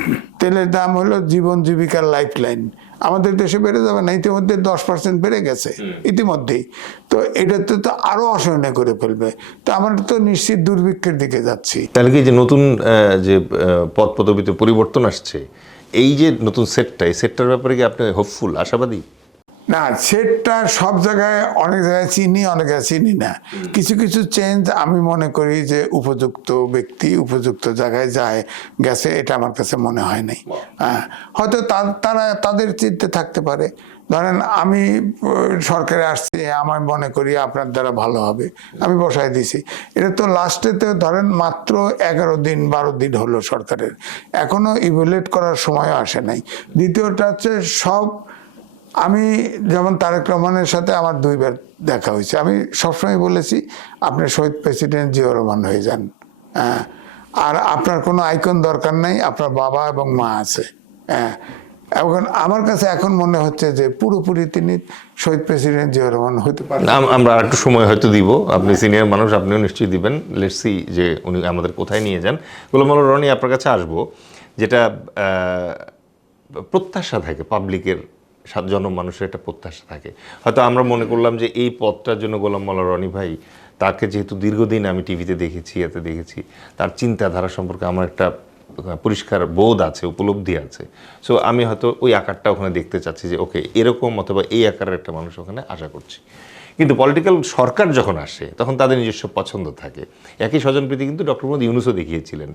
তেলের দাম হলো জীবন জীবিকার লাইফ লাইন, আমাদের দেশে বেড়ে যাবে না, ইতিমধ্যে 10% বেড়ে গেছে ইতিমধ্যেই। তো এটাতে তো আরো অসহনীয় করে ফেলবে। তো আমরা তো নিশ্চিত দুর্ভিক্ষের দিকে যাচ্ছি। তাহলে কি যে নতুন যে পদ পদবিতে পরিবর্তন আসছে, এই যে নতুন সেটটা, এই সেটটার ব্যাপারে কি আপনি হোপফুল, আশাবাদী? না, সেটটা সব জায়গায়, অনেক জায়গায় চিনি, অনেক জায়গায় চিনি না। কিছু কিছু চেঞ্জ আমি মনে করি যে উপযুক্ত ব্যক্তি উপযুক্ত জায়গায় গেছে, এটা আমার কাছে মনে হয় নাই। হ্যাঁ, হয়তো তারা তাদের চিন্তা থাকতে পারে। ধরেন আমি সরকারে আসছি, আমার মনে করি আপনার দ্বারা ভালো হবে, আমি বসাই দিছি। এটা তো লাস্টেতে ধরেন মাত্র 11 দিন 12 দিন হলো সরকারের, এখনো ইভ্যালুয়েট করার সময় আসে নাই। দ্বিতীয়টা হচ্ছে আমি যেমন তারেক রহমানের সাথে আমার 2 বার দেখা হয়েছে, আমি সবসময় বলেছি আপনি শহীদ প্রেসিডেন্ট জিয়াউর রহমান হয়ে যান, হ্যাঁ, আর আপনার কোনো আইকন দরকার নাই, আপনার বাবা এবং মা আছে। হ্যাঁ, এখন আমার কাছে এখন মনে হচ্ছে যে পুরোপুরি তিনি শহীদ প্রেসিডেন্ট জিয়াউর রহমান হতে পারেন। আমরা একটু সময় হয়তো দিব, আপনি সিনিয়র মানুষ, আপনিও নিশ্চয়ই দিবেন। লেটস সি যে উনি আমাদের কোথায় নিয়ে যান। গোলাম মোল্লা রনি, আপনার কাছে আসবো, যেটা প্রত্যাশা থাকে পাবলিকের, জনমানুষের একটা প্রত্যাশা থাকে। হয়তো আমরা মনে করলাম যে এই পদটার জন্য গোলাম মোল্লা রনি ভাই, তাকে যেহেতু দীর্ঘদিন আমি টিভিতে দেখেছি, এতে দেখেছি, তার চিন্তাধারা সম্পর্কে আমার একটা পরিষ্কার বোধ আছে, উপলব্ধি আছে। সো আমি হয়তো ওই আকারটা ওখানে দেখতে চাচ্ছি যে ওকে এরকম অথবা এই আকারের একটা মানুষ ওখানে আশা করছি। কিন্তু পলিটিক্যাল সরকার যখন আসে তখন তাদের নিজস্ব পছন্দ থাকে। একই স্বজনপ্রীতি কিন্তু ডক্টর মোহাম্মদ ইউনূসও দেখিয়েছিলেন।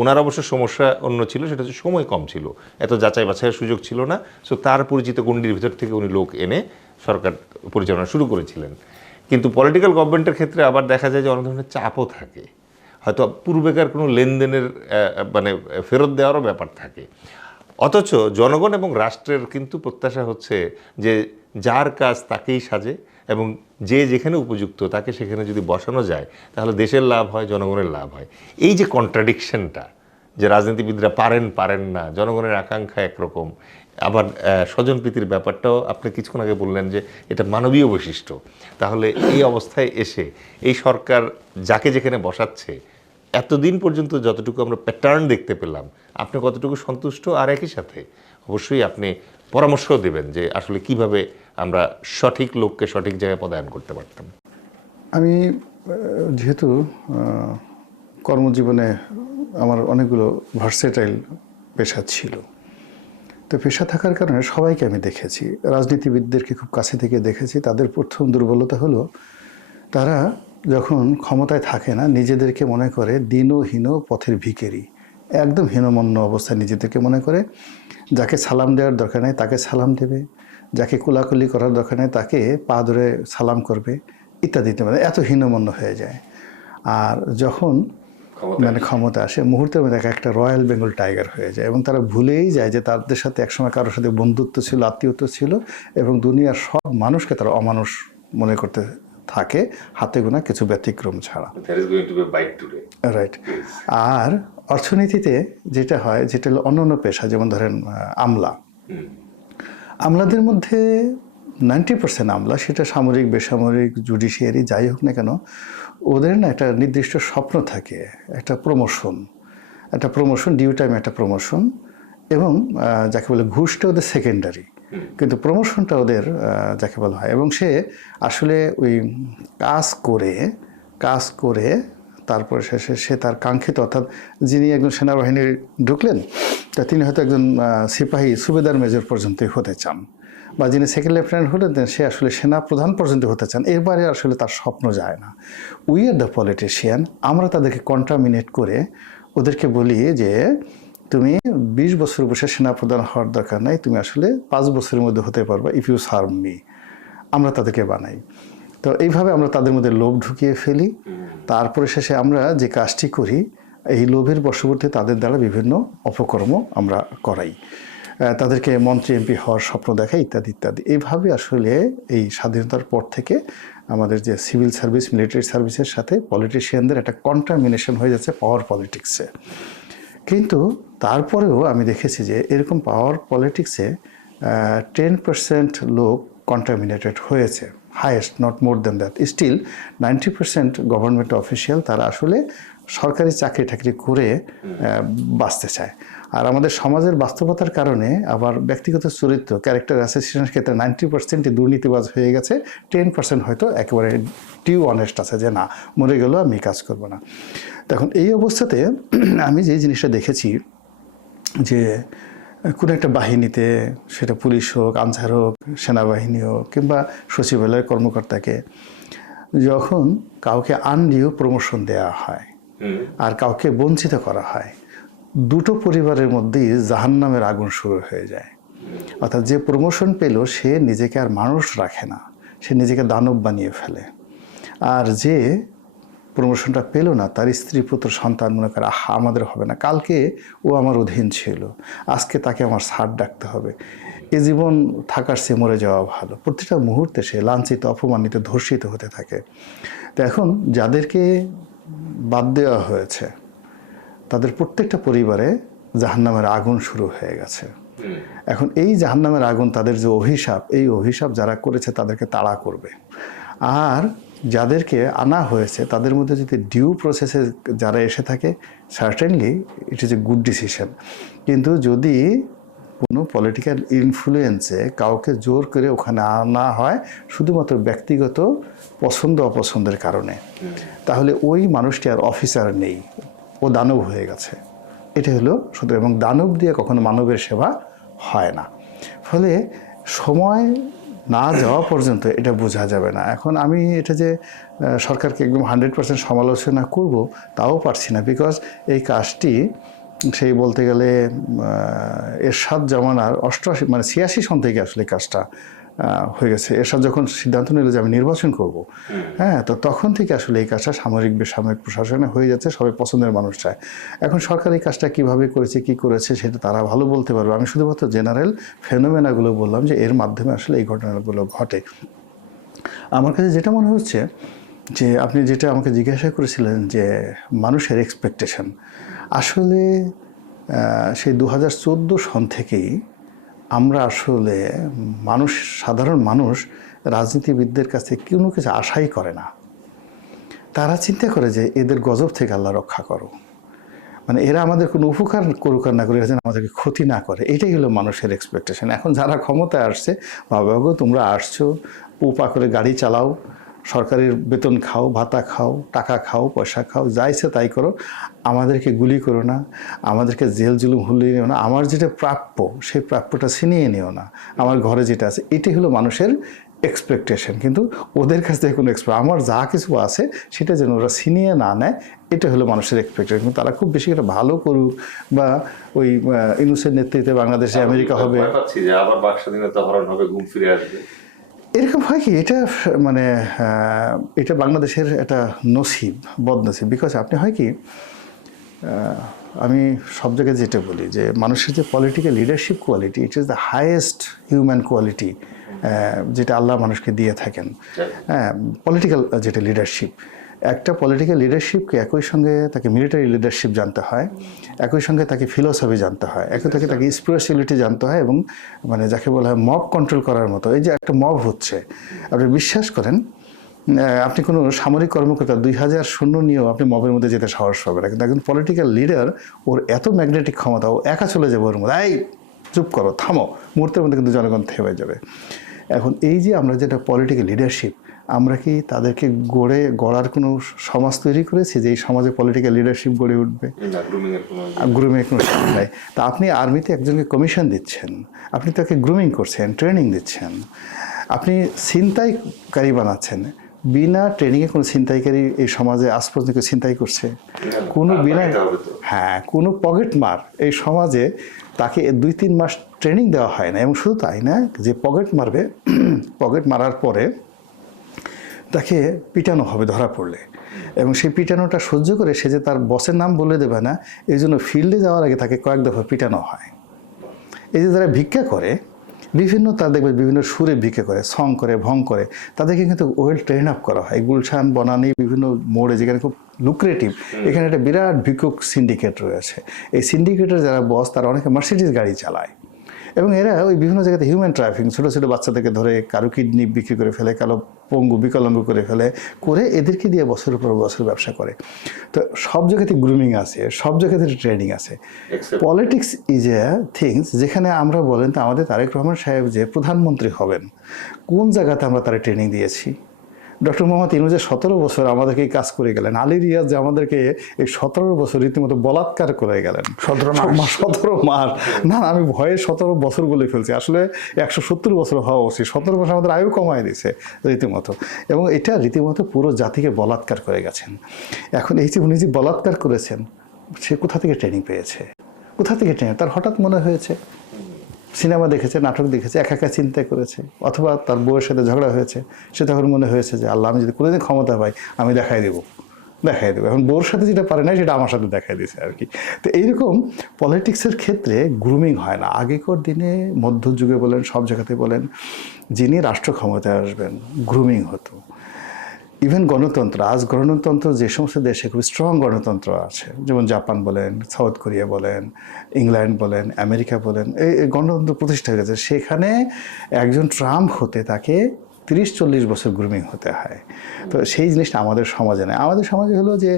ওনার অবশ্য সমস্যা অন্য ছিল, সেটা হচ্ছে সময় কম ছিল, এত যাচাই বাছাইয়ের সুযোগ ছিল না। সো তার পরিচিত গণ্ডির ভিতর থেকে উনি লোক এনে সরকার পরিচালনা শুরু করেছিলেন। কিন্তু পলিটিক্যাল গভর্নমেন্টের ক্ষেত্রে আবার দেখা যায় যে অনেক ধরনের চাপও থাকে, হয়তো পূর্বেকার কোনো লেনদেনের মানে ফেরত দেওয়ারও ব্যাপার থাকে। অথচ জনগণ এবং রাষ্ট্রের কিন্তু প্রত্যাশা হচ্ছে যে যার কাজ তাকেই সাজে, এবং যে যেখানে উপযুক্ত তাকে সেখানে যদি বসানো যায় তাহলে দেশের লাভ হয়, জনগণের লাভ হয়। এই যে কন্ট্রাডিকশনটা, যে রাজনীতিবিদরা পারেন না, জনগণের আকাঙ্ক্ষা একরকম, আবার স্বজনপ্রীতির ব্যাপারটাও আপনি কিছুক্ষণ আগে বললেন যে এটা মানবীয় বৈশিষ্ট্য। তাহলে এই অবস্থায় এসে এই সরকার যাকে যেখানে বসাচ্ছে, এতদিন পর্যন্ত যতটুকু আমরা প্যাটার্ন দেখতে পেলাম, আপনি কতটুকু সন্তুষ্ট? আর একই সাথে অবশ্যই আপনি পরামর্শও দেবেন যে আসলে কিভাবে আমরা সঠিক লোককে সঠিক জায়গায় পদায়ন করতে পারতাম। আমি যেহেতু কর্মজীবনে আমার অনেকগুলো ভার্সেটাইল পেশা ছিল, তো পেশা থাকার কারণে সবাইকে আমি দেখেছি, রাজনীতিবিদদেরকে খুব কাছে থেকে দেখেছি। তাদের প্রথম দুর্বলতা হলো তারা যখন ক্ষমতায় থাকে না, নিজেদেরকে মনে করে দীনহীন পথের ভিখারি, একদম হীনমন্য অবস্থায় নিজেদেরকে মনে করে। যাকে সালাম দেওয়ার দরকার নেই তাকে সালাম দেবে, যাকে কোলাকুলি করার দরকার নেই তাকে পা ধরে সালাম করবে, ইত্যাদি ইত্যাদি, এত হীনমন্য হয়ে যায়। আর যখন মানে ক্ষমতা আসে, মুহূর্তের মধ্যে একটা রয়্যাল বেঙ্গল টাইগার হয়ে যায় এবং তারা ভুলেই যায় যে তাদের সাথে একসময় কারোর সাথে বন্ধুত্ব ছিল, আত্মীয়ত্ব ছিল এবং দুনিয়ার সব মানুষকে তারা অমানুষ মনে করতে থাকে, হাতে গোনা কিছু ব্যতিক্রম ছাড়া। রাইট। আর অর্থনীতিতে যেটা হয়, যেটা হলো অন্যান্য পেশা, যেমন ধরেন আমলাদের মধ্যে 90% আমলা, সেটা সামরিক বেসামরিক জুডিশিয়ারি যাই হোক না কেন, ওদের না একটা নির্দিষ্ট স্বপ্ন থাকে, একটা প্রমোশন ডিউ টাইম, একটা প্রমোশন, এবং যাকে বলে ঘুষটা ওদের সেকেন্ডারি, কিন্তু প্রমোশনটা ওদের যাকে বলা হয়। এবং সে আসলে ওই কাজ করে তারপরে শেষে সে তার কাঙ্ক্ষিত, অর্থাৎ যিনি একজন সেনাবাহিনীর ঢুকলেন, তা তিনি হয়তো একজন সিপাহী সুবেদার মেজর পর্যন্তই হতে চান, বা যিনি সেকেন্ড লেফটেন্যান্ট হলেন সে আসলে সেনা প্রধান পর্যন্ত হতে চান, এরপরে আসলে তার স্বপ্ন যায় না। উই আর দ্য পলিটিশিয়ান, আমরা তাদেরকে কন্টামিনেট করে ওদেরকে বলি যে তুমি 20 বছর বসে সেনা প্রধান হওয়ার দরকার নাই, তুমি আসলে 5 বছরের মধ্যে হতে পারবা, ইফ ইউ সার্ভ মি। আমরা তাদেরকে বানাই। তো এইভাবে আমরা তাদের মধ্যে লোভ ঢুকিয়ে ফেলি। তারপরে শেষে আমরা যে কাজটি করি, এই লোভের বশবর্তী তাদের দ্বারা বিভিন্ন অপকর্ম আমরা করাই, তাদেরকে মন্ত্রী এমপি হওয়ার স্বপ্ন দেখাই, ইত্যাদি ইত্যাদি। এইভাবে আসলে এই স্বাধীনতার পর থেকে আমাদের যে সিভিল সার্ভিস, মিলিটারি সার্ভিসের সাথে পলিটিশিয়ানদের একটা কন্টামিনেশন হয়ে যাচ্ছে পাওয়ার পলিটিক্সে। কিন্তু তারপরেও আমি দেখেছি যে এরকম পাওয়ার পলিটিক্সে 10% লোক কন্টামিনেটেড হয়েছে, highest, not more than that. Still 90% government official তারা আসলে সরকারি চাকরি টাকরি করে বাঁচতে চায়। আর আমাদের সমাজের বাস্তবতার কারণে আবার ব্যক্তিগত চরিত্র, ক্যারেক্টার অ্যাসোসিয়েশনের ক্ষেত্রে 90%ই দুর্নীতিবাজ হয়ে গেছে, 10% হয়তো একেবারে ডিউ অনেস্ট আছে যে না, মরে গেল, আমি কাজ করব না। তখন এই অবস্থাতে আমি যে জিনিসটা দেখেছি যে কোনো একটা বাহিনীতে, সেটা পুলিশ হোক, আনসার হোক, সেনাবাহিনী হোক, কিংবা সচিবালয়ের কর্মকর্তাকে যখন কাউকে আনডিউ প্রমোশন দেওয়া হয় আর কাউকে বঞ্চিত করা হয়, দুটো পরিবারের মধ্যেই জাহান্নামের আগুন শুরু হয়ে যায়। অর্থাৎ যে প্রমোশন পেল সে নিজেকে আর মানুষ রাখে না, সে নিজেকে দানব বানিয়ে ফেলে। আর যে প্রমোশনটা পেল না, তার স্ত্রী পুত্র সন্তান মনে করে আহা আমাদের হবে না, কালকে ও আমার অধীন ছিল, আজকে তাকে আমার ছাড় ডাকতে হবে, এ জীবন থাকার চেয়ে মরে যাওয়া ভালো। প্রতিটা মুহূর্তে সে লাঞ্ছিত, অপমানিত, ধর্ষিত হতে থাকে। তো এখন যাদেরকে বাদ দেওয়া হয়েছে তাদের প্রত্যেকটা পরিবারে জাহান্নামের আগুন শুরু হয়ে গেছে। এখন এই জাহান্নামের আগুন, তাদের যে অভিশাপ, এই অভিশাপ যারা করেছে তাদেরকে তাড়া করবে। আর যাদেরকে আনা হয়েছে তাদের মধ্যে যদি ডিউ প্রসেসে যারা এসে থাকে, certainly it is a good decision. কিন্তু যদি কোনো পলিটিক্যাল ইনফ্লুয়েন্সে কাউকে জোর করে ওখানে আনা হয় শুধুমাত্র ব্যক্তিগত পছন্দ অপছন্দের কারণে, তাহলে ওই মানুষটি আর অফিসার নেই, ও দানব হয়ে গেছে। এটা হলো শুধু, এবং দানব দিয়ে কখনো মানবের সেবা হয় না। ফলে সময় না যাওয়া পর্যন্ত এটা বোঝা যাবে না। এখন আমি এটা যে সরকারকে একদম 100% সমালোচনা করব তাও পারছি না, বিকজ এই কাজটি সেই বলতে গেলে এরশাদ জামানার 88 মানে 86 সন থেকে আসলে কাজটা হয়ে গেছে। এরশাদ যখন সিদ্ধান্ত নিল যে আমি নির্বাচন করব, হ্যাঁ, তো তখন থেকে আসলে এই কাজটা সামরিক বেসামরিক প্রশাসনে হয়ে যাচ্ছে, সবাই পছন্দের মানুষ চায়। এখন সরকার এই কাজটা কীভাবে করেছে, কী করেছে সেটা তারা ভালো বলতে পারবে। আমি শুধুমাত্র জেনারেল ফেনোমেনাগুলো বললাম যে এর মাধ্যমে আসলে এই ঘটনাগুলো ঘটে। আমার কাছে যেটা মনে হচ্ছে যে আপনি যেটা আমাকে জিজ্ঞাসা করেছিলেন যে মানুষের এক্সপেকটেশন, আসলে সেই 2014 সন থেকেই আমরা আসলে সাধারণ মানুষ রাজনীতিবিদদের কাছে কোনো কিছু আশাই করে না। তারা চিন্তা করে যে এদের গজব থেকে আল্লাহ রক্ষা করো, মানে এরা আমাদের কোনো উপকার করুক আর না করে, যেন আমাদেরকে ক্ষতি না করে, এটাই হলো মানুষের এক্সপেকটেশন। এখন যারা ক্ষমতায় আসছে, বাবা গো তোমরা আসছো, উপা করে গাড়ি চালাও, সরকারের বেতন খাও, ভাতা খাও, টাকা খাও, পয়সা খাও, যা ইচ্ছে তাই করো, আমাদেরকে গুলি করো না, আমাদেরকে জেল জুলুম হুলিয়ে নিও না, আমার যেটা প্রাপ্য সেই প্রাপ্যটা ছিনিয়ে নিও না, আমার ঘরে যেটা আছে, এটাই হলো মানুষের এক্সপেকটেশন। কিন্তু ওদের কাছ থেকে কোনো আমার যা কিছু আছে সেটা যেন ওরা ছিনিয়ে না নেয়, এটা হলো মানুষের এক্সপেকটেশন। কিন্তু তারা খুব বেশি করে ভালো করুক বা ওই ইউনূসের নেতৃত্বে বাংলাদেশে আমেরিকা হবে, আবার বাক স্বাধীনতা হরণ হবে, ঘুম ফিরে আসবে, এরকম হয় কি, এটা মানে এটা বাংলাদেশের একটা নসিব, বদনসিব। বিকজ আপনি হয় কি, আমি সব জায়গায় যেটা বলি যে মানুষের যে political leadership quality, it is the highest human quality যেটা আল্লাহ মানুষকে দিয়ে থাকেন। হ্যাঁ, পলিটিক্যাল যেটা লিডারশিপ, একটা পলিটিক্যাল লিডারশিপকে একই সঙ্গে তাকে মিলিটারি লিডারশিপ জানতে হয়, একই সঙ্গে তাকে ফিলোসফি জানতে হয়, একই তাকে স্পিরিচুয়ালিটি জানতে হয়, এবং মানে যাকে বলা হয় মব কন্ট্রোল করার মতো। এই যে একটা মব হচ্ছে, আপনি বিশ্বাস করেন আপনি কোনো সামরিক কর্মকর্তা 2000 সৈন্য নিয়েও আপনি মবের মধ্যে যেতে সাহস পাবে না, কিন্তু একজন পলিটিক্যাল লিডার, ওর এত ম্যাগনেটিক ক্ষমতা, ও একা চলে যাবে ওর মধ্যে, এই চুপ করো, থামো, মুহূর্তের মধ্যে কিন্তু জনগণ থেমে যাবে। এখন এই যে আমরা যেটা পলিটিক্যাল লিডারশিপ, আমরা কি তাদেরকে গড়ার কোনো সমাজ তৈরি করেছি যে এই সমাজে পলিটিক্যাল লিডারশিপ গড়ে উঠবে? গ্রুমিং কোনো সময় নাই। তা আপনি আর্মিতে একজনকে কমিশন দিচ্ছেন, আপনি তাকে গ্রুমিং করছেন, ট্রেনিং দিচ্ছেন, আপনি ছিনতাইকারী বানাচ্ছেন। বিনা ট্রেনিংয়ে কোনো ছিনতাইকারী এই সমাজে আজ পর্যন্ত কেউ ছিনতাই করছে? কোনো বিনা, হ্যাঁ, কোনো পকেট মার এই সমাজে তাকে 2-3 মাস ট্রেনিং দেওয়া হয় না। এবং শুধু তাই না, যে পকেট মারবে, পকেট মারার পরে তাকে পিটানো হবে ধরা পড়লে, এবং সেই পিটানোটা সহ্য করে সে যে তার বসের নাম বলে দেবে না, এই জন্য ফিল্ডে যাওয়ার আগে তাকে কয়েক দফা পিটানো হয়। এই যে যারা ভিক্ষা করে, বিভিন্ন তার দেখবে বিভিন্ন সুরে ভিক্ষা করে, সং করে, ভং করে, তাদেরকে কিন্তু ওয়েল ট্রেন আপ করা হয়। গুলশান, বনানী, বিভিন্ন মোড়ে যেখানে খুব লুক্রেটিভ, এখানে একটা বিরাট ভিক্ষুক সিন্ডিকেট রয়েছে। এই সিন্ডিকেটের যারা বস, তারা অনেকে মার্সিডিজ গাড়ি চালায়, এবং এরা ওই বিভিন্ন জায়গাতে হিউম্যান ট্রাফিকিং, ছোটো ছোটো বাচ্চাদেরকে ধরে কারো কিডনি বিক্রি করে ফেলে, কারো পঙ্গু বিকলাঙ্গ করে ফেলে, করে এদেরকে দিয়ে বছরের পর বছর ব্যবসা করে। তো সব জায়গাতে গ্রুমিং আছে, সব জায়গাতে ট্রেনিং আছে। পলিটিক্স ইজ এ থিংস যেখানে আমরা বলেন তো আমাদের তারেক রহমান সাহেব যে প্রধানমন্ত্রী হবেন, কোন জায়গাতে আমরা তারা ট্রেনিং দিয়েছি? ডক্টর মোহাম্মদ ইউনূস যে 17 বছর আমাদেরকে এই কাজ করে গেলেন, আলী রিয়াজ যে আমাদেরকে এই 17 বছর রীতিমতো বলাৎকার করে গেলেন। 17 মাস না, আমি ভয়ে 17 বছর বলে ফেলছি, আসলে 170 বছর হওয়া উচিত। 17 বছর আমাদের আয়ু কমায় দিয়েছে রীতিমতো, এবং এটা রীতিমতো পুরো জাতিকে বলাৎকার করে গেছেন। এখন এই যে উনি যে বলাৎকার করেছেন, সে কোথা থেকে ট্রেনিং পেয়েছে? কোথা থেকে ট্রেনিং? তার হঠাৎ মনে হয়েছে, সিনেমা দেখেছে, নাটক দেখেছে, একা একা চিন্তা করেছে, অথবা তার বউয়ের সাথে ঝগড়া হয়েছে, সে তখন মনে হয়েছে যে আল্লাহ, আমি যদি কোনোদিন ক্ষমতা পাই আমি দেখাই দেবো। এখন বউর সাথে যেটা পারে না সেটা আমার সাথে দেখাই দিয়েছে আর কি। তো এইরকম পলিটিক্সের ক্ষেত্রে গ্রুমিং হয় না। আগেকার দিনে মধ্যযুগে বলেন, সব জায়গাতে বলেন, যিনি রাষ্ট্র ক্ষমতায় আসবেন গ্রুমিং হতো। ইভেন গণতন্ত্র, আজ গণতন্ত্র যে সমস্ত দেশে খুব স্ট্রং গণতন্ত্র আছে, যেমন জাপান বলেন, সাউথ কোরিয়া বলেন, ইংল্যান্ড বলেন, আমেরিকা বলেন, এই গণতন্ত্র প্রতিষ্ঠা হয়ে গেছে। সেখানে একজন ট্রাম্প হতে তাকে 30-40 বছর গ্রুমিং হতে হয়। তো সেই জিনিসটা আমাদের সমাজে নেই। আমাদের সমাজে হলো যে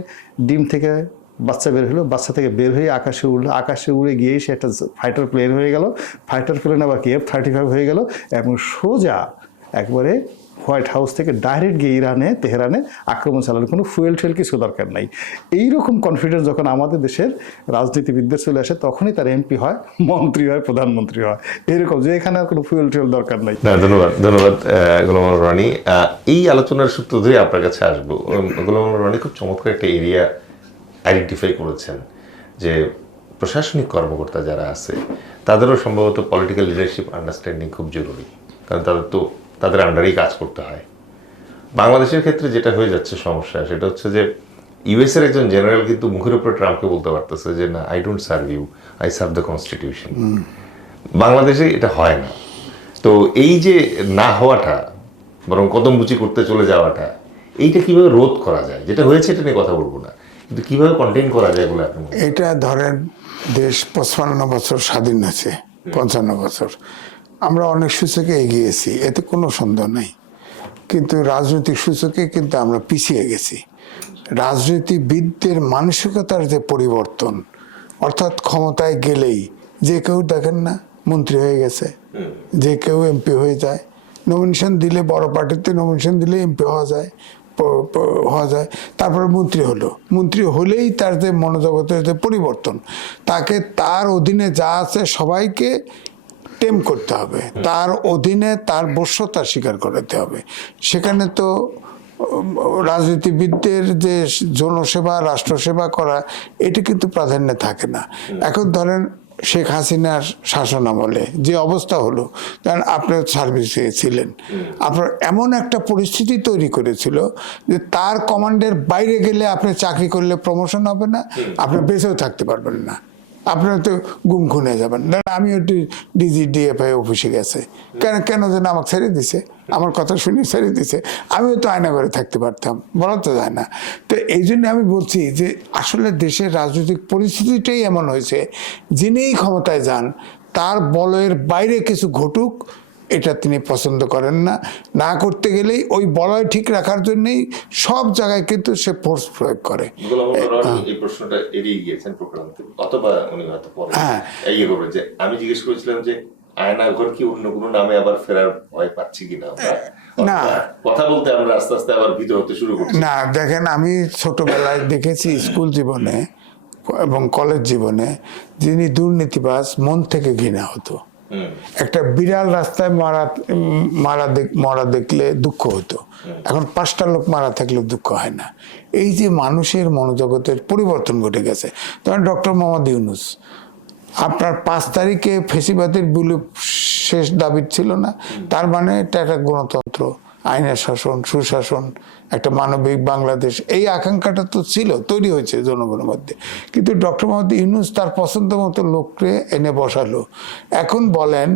ডিম থেকে বাচ্চা বের হলো, বাচ্চা থেকে বের হয়ে আকাশে উঠলো, আকাশে উড়ে গিয়ে সে একটা ফাইটার প্লেন হয়ে গেল, ফাইটার প্লেন আবার কি F-35 হয়ে গেল, এবং সোজা একবারে হোয়াইট হাউস থেকে ডাইরেক্ট গিয়ে তেহরানে আক্রমণ চালানো, কোনো ফুয়েল টুয়েল কিছু দরকার নাই। এইরকম কনফিডেন্স যখন আমাদের দেশের রাজনীতিবিদদের চলে আসে, তখনই তার এমপি হয়, মন্ত্রী হয়, প্রধানমন্ত্রী হয়, এরকম যে এখানে আর কোনো ফুয়েল টুয়েল দরকার নাই। ধন্যবাদ গোলাম মাওলানা রনি। এই আলোচনার সূত্র ধরে আপনার কাছে আসবো। গোলাম মাওলানা রনি খুব চমৎকার একটা এরিয়া আইডেন্টিফাই করেছেন, যে প্রশাসনিক কর্মকর্তা যারা আছে তাদেরও সম্ভবত পলিটিক্যাল লিডারশিপ আন্ডারস্ট্যান্ডিং খুব জরুরি, কারণ তাদের আন্ডারেই কাজ করতে হয়। বাংলাদেশের ক্ষেত্রে যেটা হয়ে যাচ্ছে সমস্যা, সেটা হচ্ছে যে ইউএস এর একজন জেনারেল কিন্তু মুখের উপরে ট্রাম্পকে বলতে পারতেছে যে না, I don't serve you, I serve the constitution. বাংলাদেশে এটা হয় না। তো এই যে না হওয়াটা, বরং কদমবুচি করতে চলে যাওয়াটা, এইটা কিভাবে রোধ করা যায়? যেটা হয়েছে এটা নিয়ে কথা বলবো না, কিন্তু কিভাবে কন্টেইন করা যায় বলে আপনি? এটা ধরেন দেশ 55 বছর স্বাধীন আছে, 55 বছর আমরা অনেক সূচকে এগিয়েছি, এতে কোনো সন্দেহ নেই, কিন্তু রাজনৈতিক সূচকে কিন্তু আমরা পিছিয়ে গেছি। রাজনীতিবিদদের মানসিকতার যে পরিবর্তন, অর্থাৎ ক্ষমতায় গেলেই যে কেউ দেখেন না মন্ত্রী হয়ে গেছে, যে কেউ এমপি হয়ে যায়, নমিনেশন দিলে, বড় পার্টিতে নমিনেশন দিলে এমপি হওয়া যায়, তারপরে মন্ত্রী হলো, মন্ত্রী হলেই তার যে মনোজগতের যে পরিবর্তন, তাকে তার অধীনে যা আছে সবাইকে টেম করতে হবে, তার অধীনে তার বশ্যতা স্বীকার করাতে হবে। সেখানে তো রাজনীতিবিদদের যে জনসেবা, রাষ্ট্রসেবা করা, এটি কিন্তু প্রাধান্য থাকে না। এখন ধরেন শেখ হাসিনার শাসন আমলে যে অবস্থা হলো, কারণ আপনার সার্ভিসে ছিলেন, আপনার এমন একটা পরিস্থিতি তৈরি করেছিল যে তার কমান্ডের বাইরে গেলে আপনি চাকরি করলে প্রমোশন হবে না, আপনি বেঁচেও থাকতে পারবেন না, আপনার তো গুম খুনে যাবেন। আমি একটু ডিজিডিএফআই অফিসে গেছে, কেন যেন আমাকে ছেড়ে দিছে, আমার কথা শুনে ছেড়ে দিছে, আমিও তো আয়না ঘরে থাকতে পারতাম, বলা তো যায় না। তো এই জন্য আমি বলছি যে আসলে দেশের রাজনৈতিক পরিস্থিতিটাই এমন হয়েছে, যিনিই ক্ষমতায় যান তার বলয়ের বাইরে কিছু ঘটুক এটা তিনি পছন্দ করেন না। না করতে গেলেই ওই বলয় ঠিক রাখার জন্যই সব জায়গায় কিন্তু সে ফোর্স প্রয়োগ করে। এই প্রশ্নটা এড়িয়ে গিয়েছেন প্রক্রান্তে, অথবা উনি হয়তো পরে ইয়ে করবে যে আমি জিজ্ঞেস করেছিলাম যে আয়নাঘর কি অন্য কোনো নামে আবার ফেরার ভয় পাচ্ছি কিনা, না কথা বলতে আমরা আস্তে আস্তে আবার ভীত হতে শুরু করছি। না দেখেন, আমি ছোটবেলায় দেখেছি স্কুল জীবনে এবং কলেজ জীবনে যিনি দুর্নীতিবাজ মন থেকে ঘৃণা হতো। একটা বিড়াল রাস্তায় মারা দেখলে দুঃখ হতো, এখন 5টা লোক মারা থাকলেও দুঃখ হয় না। এই যে মানুষের মনোজগতের পরিবর্তন ঘটে গেছে। তখন ডক্টর মোহাম্মদ ইউনূস আপনার 5 তারিখে ফেসিবাদের বিলুপ শেষ দাবি ছিল না, তার মানে এটা একটা গণতন্ত্র, আইনের শাসন, সুশাসন, একটা মানবিক বাংলাদেশ, এই আকাঙ্ক্ষাটা তো ছিল, তৈরি হয়েছে জনগণের মধ্যে। কিন্তু ডক্টর মোহাম্মদ ইউনূস তার পছন্দ মতো লোককে এনে বসালো। এখন বলেন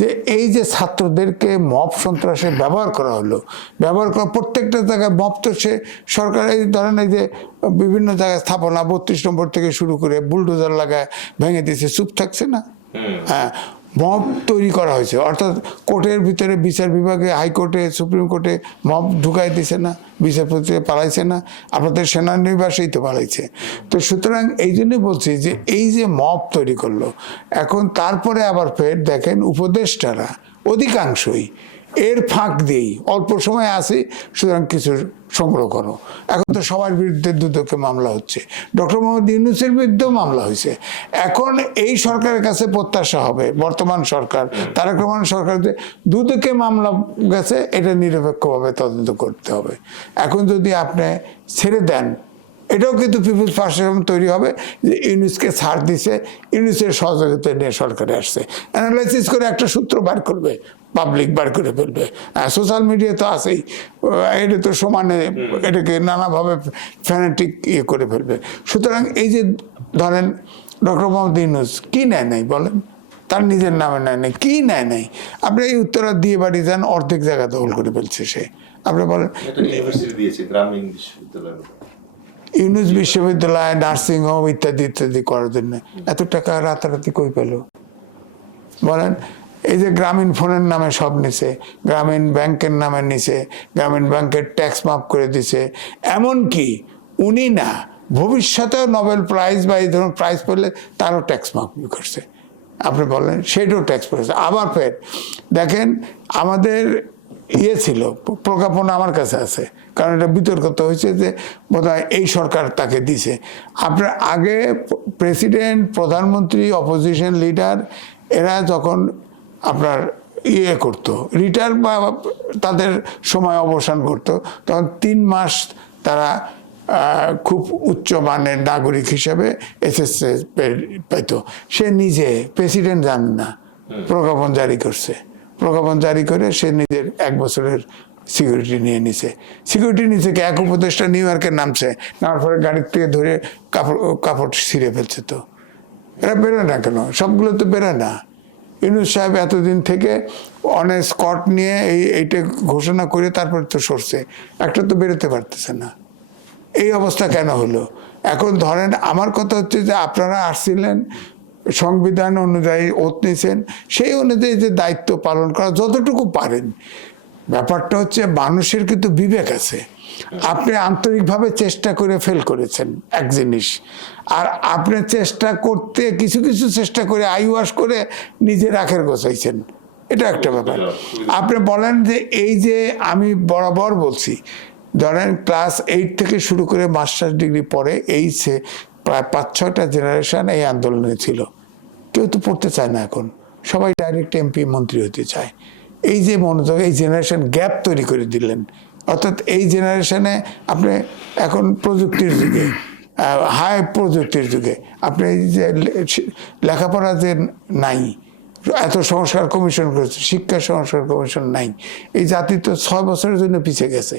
যে এই যে ছাত্রদেরকে মব সন্ত্রাসে ব্যবহার করা হলো, ব্যবহার করা প্রত্যেকটা জায়গায় মব তো সে সরকার এই ধরেন এই যে বিভিন্ন জায়গায় স্থাপনা 32 নম্বর থেকে শুরু করে বুলডোজার লাগায় ভেঙে দিয়েছে, চুপ থাকছে না। হ্যাঁ, মব তৈরি করা হয়েছে, অর্থাৎ কোর্টের ভিতরে বিচার বিভাগে, হাইকোর্টে, সুপ্রিম কোর্টে মব ঢুকাই দিছে না, বিচারপতি পালাইছে না, আপনাদের সেনানিবাসেই তো পালাইছে। তো সুতরাং এই জন্য বলছি যে এই যে মব তৈরি করলো, এখন তারপরে আবার ফের দেখেন উপদেষ্টারা অধিকাংশই এর ফাঁক দিয়েই অল্প সময় আসি, সুতরাং কিছু সংগ্রহ করো। এখন তো সবার বিরুদ্ধে দুদকে মামলা হচ্ছে, ডক্টর মোহাম্মদ ইউনূসের বিরুদ্ধেও মামলা হয়েছে। এখন এই সরকারের কাছে প্রত্যাশা হবে, বর্তমান সরকার তারেক রহমান সরকার, যে দুদকে মামলা গেছে এটা নিরপেক্ষভাবে তদন্ত করতে হবে। এখন যদি আপনি ছেড়ে দেন, এটাও কিন্তু পিপুলস পার্সেপশন তৈরি হবে যে ইউনূসকে ছাড় দিছে, ইউনূসের সহযোগিতা নিয়ে সরকারে আসছে, অ্যানালাইসিস করে একটা সূত্র বার করবে, পাবলিক বার করে ফেলবে। সোশ্যাল মিডিয়া তো আছেই, এটা তো সমানে এটাকে নানাভাবে ফ্যানেটিক ইয়ে করে ফেলবে। সুতরাং এই যে ধরেন ডক্টর মোহাম্মদ ইউনূস কি নেয় নাই বলেন, তার নিজের নামে নেয় নাই, কি নেয় নাই? আপনি এই উত্তরা দিয়ে বাড়ি যান, অর্ধেক জায়গা দখল করে ফেলছে সে। আপনি বলেন ইউনূস বিশ্ববিদ্যালয়, নার্সিং হোম ইত্যাদি ইত্যাদি করার জন্য এত টাকা রাতারাতি কই পেল বলেন? এই যে গ্রামীণ ফোনের নামে সব নিছে, গ্রামীণ ব্যাংকের নামে নিছে, গ্রামীণ ব্যাংকের ট্যাক্স মাফ করে দিছে। এমনকি উনি না, ভবিষ্যতেও নোবেল প্রাইজ বা এই ধরনের প্রাইজ পেলে তারও ট্যাক্স মাফ করছে। আপনি বলেন সেটাও ট্যাক্স করেছে। আবার ফের দেখেন আমাদের ইয়ে ছিল, প্রজ্ঞাপন আমার কাছে আছে, কারণ এটা বিতর্কিত হয়েছে যে বোধহয় এই সরকার তাকে দিছে। আপনার আগে প্রেসিডেন্ট, প্রধানমন্ত্রী, অপোজিশন লিডার এরা যখন আপনার ইয়ে করতো, রিটায়ার বা তাদের সময় অবসান করতো, তখন 3 মাস তারা খুব উচ্চমানের নাগরিক হিসেবে এসএসসি পেত। সে নিজে, প্রেসিডেন্ট জানেন না, প্রজ্ঞাপন জারি করছে, প্রজ্ঞাপন জারি করে সে নিজের 1 বছরের সিকিউরিটি নিয়ে নিছে। সিকিউরিটি নিচে কি এক উপদেষ্টা নিউ ইয়র্কের নামছে, নামার পরে গাড়ির থেকে ধরে কাপড় ছিঁড়ে ফেলছে। তো এরা বেরোয় না কেন? সবগুলো তো বেরোয় না। ইউনূস সাহেব এতদিন থেকে অনেক স্কট নিয়ে এইটা ঘোষণা করে তারপর তো সরছে, একটা তো বেরোতে পারতেছে না। এই অবস্থা কেন হলো? এখন ধরেন আমার কথা হচ্ছে যে আপনারা আসছিলেন, সংবিধান অনুযায়ী ওত নিয়েছেন, সেই অনুযায়ী যে দায়িত্ব পালন করা যতটুকু পারেন। ব্যাপারটা হচ্ছে মানুষের কিন্তু বিবেক আছে। আপনি আন্তরিকভাবে চেষ্টা করে ফেল করেছেন এক জিনিস, আর আপনি চেষ্টা করতে কিছু কিছু চেষ্টা করে আইওয়াশ করে নিজের আখের গোছাইছেন, এটা একটা ব্যাপার। আপনি বলেন যে এই যে আমি বরাবর বলছি, ধরেন ক্লাস 8 থেকে শুরু করে মাস্টার্স ডিগ্রি পরে এই প্রায় 5-6টা জেনারেশন এই আন্দোলনে ছিল। কেউ তো পড়তে চায় না, এখন সবাই ডাইরেক্ট এমপি মন্ত্রী হতে চায়। এই যে মনোযোগ, এই জেনারেশন গ্যাপ তৈরি করে দিলেন। অর্থাৎ এই জেনারেশনে আপনি এখন প্রযুক্তির যুগে, হাই প্রযুক্তির যুগে আপনি এই যে লেখাপড়া যে নাই, এত সংস্কার কমিশন করেছে, শিক্ষা সংস্কার কমিশন নাই, এই জাতি তো 6 বছরের জন্য পিছিয়ে গেছে।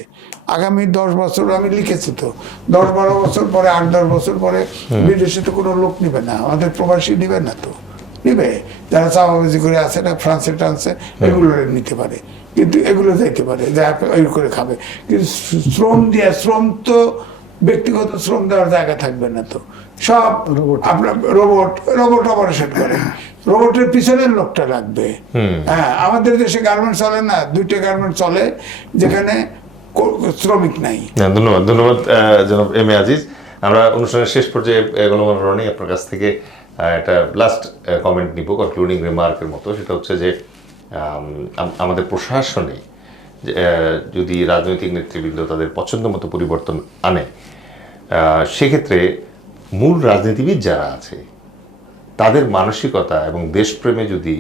আগামী 10 বছর আমি লিখেছি তো, 10-12 বছর পরে, 8-10 বছর পরে বিদেশে তো কোনো লোক নিবে না, আমাদের প্রবাসী নিবে না, তো নিবে যারা চাপাবাজি করে আছে না ফ্রান্সে ট্রান্সে, এগুলো নিতে পারে, কিন্তু এগুলো যাইতে পারে যা ওই করে খাবে। কিন্তু শ্রম তো ব্যক্তিগত শ্রম দেওয়ার জায়গা থাকবে না, তো সব আপনার রোবট অপারেশন করে, রোবটের পিছনের লোকটা রাখবে। হ্যাঁ, আমাদের দেশে গার্মেন্ট চলে না, 2টা গার্মেন্ট চলে যেখানে শ্রমিক নাই। ধন্যবাদ জনাব এম এ আজিজ। আমরা অনুষ্ঠানের শেষ পর্যায়ে গোলাম রনি আপনার কাছ থেকে একটা লাস্ট কমেন্ট নিব, কনক্লুডিং রিমার্কের মতো। সেটা হচ্ছে যে আমাদের প্রশাসনে যদি রাজনৈতিক নেতৃবৃন্দ তাদের পছন্দ মতো পরিবর্তন আনে, সেক্ষেত্রে মূল রাজনীতিবিদ যারা আছে তাদের মানসিকতা এবং দেশপ্রেমে যদি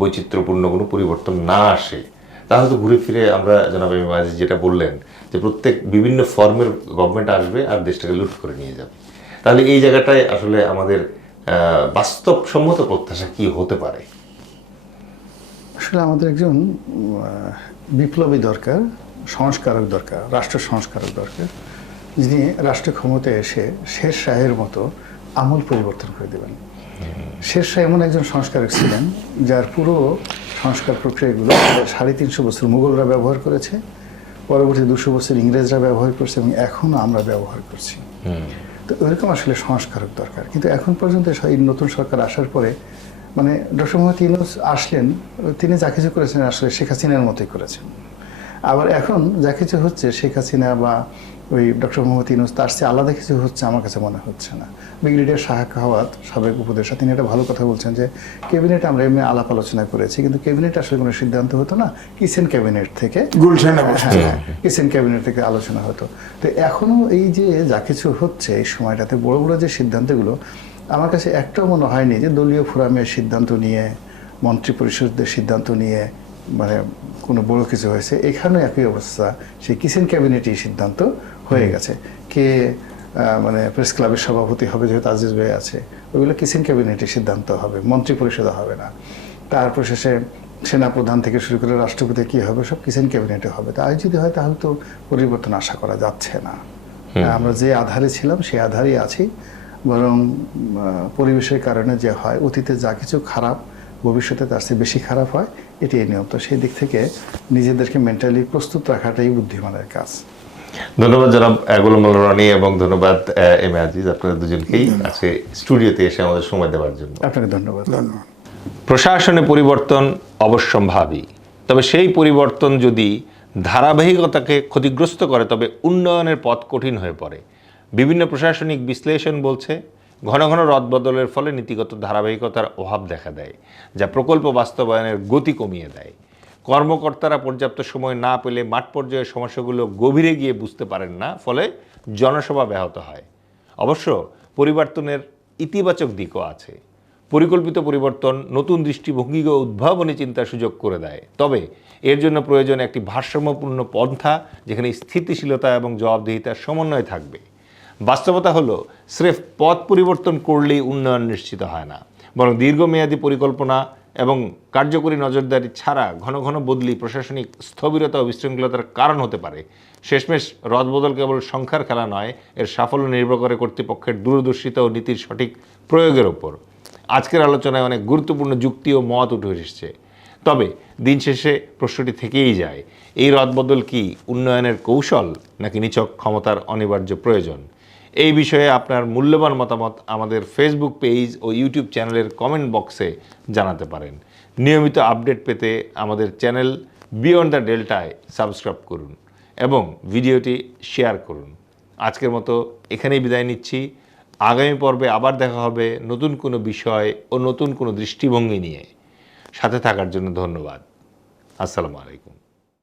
বৈচিত্র্যপূর্ণ কোনো পরিবর্তন না আসে, তাহলে তো ঘুরে ফিরে আমরা জনাব এম এ আজিজ যেটা বললেন যে প্রত্যেক বিভিন্ন ফর্মের গভর্নমেন্ট আসবে আর দেশটাকে লুট করে নিয়ে যাবে। তাহলে এই জায়গাটায় আসলে আমাদের বাস্তবসম্মত প্রত্যাশা কি হতে পারে? আসলে আমাদের একজন বিপ্লবী দরকার, সংস্কারক দরকার, রাষ্ট্র সংস্কারক দরকার, যিনি রাষ্ট্র ক্ষমতায় এসে শের শাহের মতো আমূল পরিবর্তন করে দেবেন। শের শাহ এমন একজন সংস্কারক ছিলেন যার পুরো সংস্কার প্রক্রিয়াগুলো 350 বছর মুঘলরা ব্যবহার করেছে, পরবর্তী 200 বছর ইংরেজরা ব্যবহার করছে এবং এখনও আমরা ব্যবহার করছি। তো ওইরকম আসলে সংস্কারক দরকার। কিন্তু এখন পর্যন্ত এই নতুন সরকার আসার পরে মানে ডক্টর মোহাম্মদ ইউনূস আসলেন, তিনি যা কিছু করেছেন আসলে শেখ হাসিনার মতোই করেছেন। আবার এখন যা কিছু হচ্ছে শেখ হাসিনা বা ওই ডক্টর মোহাম্মদ ইউনূস তার চেয়ে আলাদা কিছু হচ্ছে আমার কাছে মনে হচ্ছে না। ব্রিগেডিয়ার শাহ খাওয়াত সাবেক উপদেষ্টা তিনি একটা ভালো কথা বলছেন যে ক্যাবিনেট আমরা এমনি আলাপ আলোচনা করেছি, কিন্তু ক্যাবিনেট আসলে কোনো সিদ্ধান্ত হতো না, কিচেন ক্যাবিনেট থেকে, কিচেন ক্যাবিনেট থেকে আলোচনা হতো। তো এখনও এই যে যা কিছু হচ্ছে এই সময়টাতে বড় বড় যে সিদ্ধান্তগুলো, আমার কাছে একটাও মনে হয়নি যে দলীয় ফোরামের সিদ্ধান্ত নিয়ে, মন্ত্রী পরিষদের সিদ্ধান্ত নিয়ে মানে কোনো বড় কিছু হয়েছে। এখানেও একই অবস্থা, সেই কিচেন ক্যাবিনেটই সিদ্ধান্ত হয়ে গেছে। কে মানে প্রেস ক্লাবের সভাপতি হবে, যেহেতু আজিজ ভাই আছে, ওইগুলো কিচেন ক্যাবিনেটের সিদ্ধান্ত হবে, মন্ত্রী পরিষদে হবে না। তারপর শেষে সেনাপ্রধান থেকে শুরু করে রাষ্ট্রপতি কী হবে সব কিচেন ক্যাবিনেটে হবে। তাই যদি হয় তাহলে তো পরিবর্তন আশা করা যাচ্ছে না। আমরা যে আধারে ছিলাম সেই আধারেই আছি, বরং পরিবেশের কারণে যে হয়, অতীতে যা কিছু খারাপ ভবিষ্যতে তার চেয়ে বেশি খারাপ হয়, এটি নিয়ম। তো সেই দিক থেকে নিজেদেরকে মেন্টালি প্রস্তুত রাখাটাই বুদ্ধিমানের কাজ। ধন্যবাদ জনাব গোলাম রনি এবং ধন্যবাদ এম এ আজিজ, আপনাদের দুজনকেই আজকে স্টুডিওতে এসে আমাদের সময় দেওয়ার জন্য। আপনাকে ধন্যবাদ। প্রশাসনে পরিবর্তন অবশ্যম্ভাবী, তবে সেই পরিবর্তন যদি ধারাবাহিকতাকে ক্ষতিগ্রস্ত করে তবে উন্নয়নের পথ কঠিন হয়ে পড়ে। বিভিন্ন প্রশাসনিক বিশ্লেষণ বলছে ঘন ঘন রদবদলের ফলে নীতিগত ধারাবাহিকতার অভাব দেখা দেয়, যা প্রকল্প বাস্তবায়নের গতি কমিয়ে দেয়। কর্মকর্তারা পর্যাপ্ত সময় না পেলে মাঠ পর্যায়ের সমস্যাগুলো গভীরে গিয়ে বুঝতে পারেন না, ফলে জনসভা ব্যাহত হয়। অবশ্য পরিবর্তনের ইতিবাচক দিকও আছে। পরিকল্পিত পরিবর্তন নতুন দৃষ্টিভঙ্গি ও উদ্ভাবনী চিন্তার সুযোগ করে দেয়, তবে এর জন্য প্রয়োজন একটি ভারসাম্যপূর্ণ পন্থা, যেখানে স্থিতিশীলতা এবং জবাবদিহিতার সমন্বয় থাকবে। বাস্তবতা হলো স্রেফ পথ পরিবর্তন করলেই উন্নয়ন নিশ্চিত হয় না, বরং দীর্ঘমেয়াদী পরিকল্পনা এবং কার্যকরী নজরদারি ছাড়া ঘন ঘন বদলি প্রশাসনিক স্থবিরতা ও বিশৃঙ্খলতার কারণ হতে পারে। শেষমেশ রদবদল কেবল সংখ্যার খেলা নয়, এর সাফল্য নির্ভর করে কর্তৃপক্ষের দূরদর্শিতা ও নীতির সঠিক প্রয়োগের ওপর। আজকের আলোচনায় অনেক গুরুত্বপূর্ণ যুক্তি ও মত উঠে এসেছে, তবে দিন শেষে প্রশ্নটি থেকেই যায়, এই রদবদল কি উন্নয়নের কৌশল নাকি নিছক ক্ষমতার অনিবার্য প্রয়োজন? এই বিষয়ে আপনার মূল্যবান মতামত আমাদের ফেসবুক পেজ ও ইউটিউব চ্যানেলের কমেন্ট বক্সে জানাতে পারেন। নিয়মিত আপডেট পেতে আমাদের চ্যানেল বিয়ন্ড দ্য ডেল্টায় সাবস্ক্রাইব করুন এবং ভিডিওটি শেয়ার করুন। আজকের মতো এখানেই বিদায় নিচ্ছি। আগামী পর্বে আবার দেখা হবে নতুন কোনো বিষয় ও নতুন কোনো দৃষ্টিভঙ্গি নিয়ে। সাথে থাকার জন্য ধন্যবাদ। আসসালামু আলাইকুম।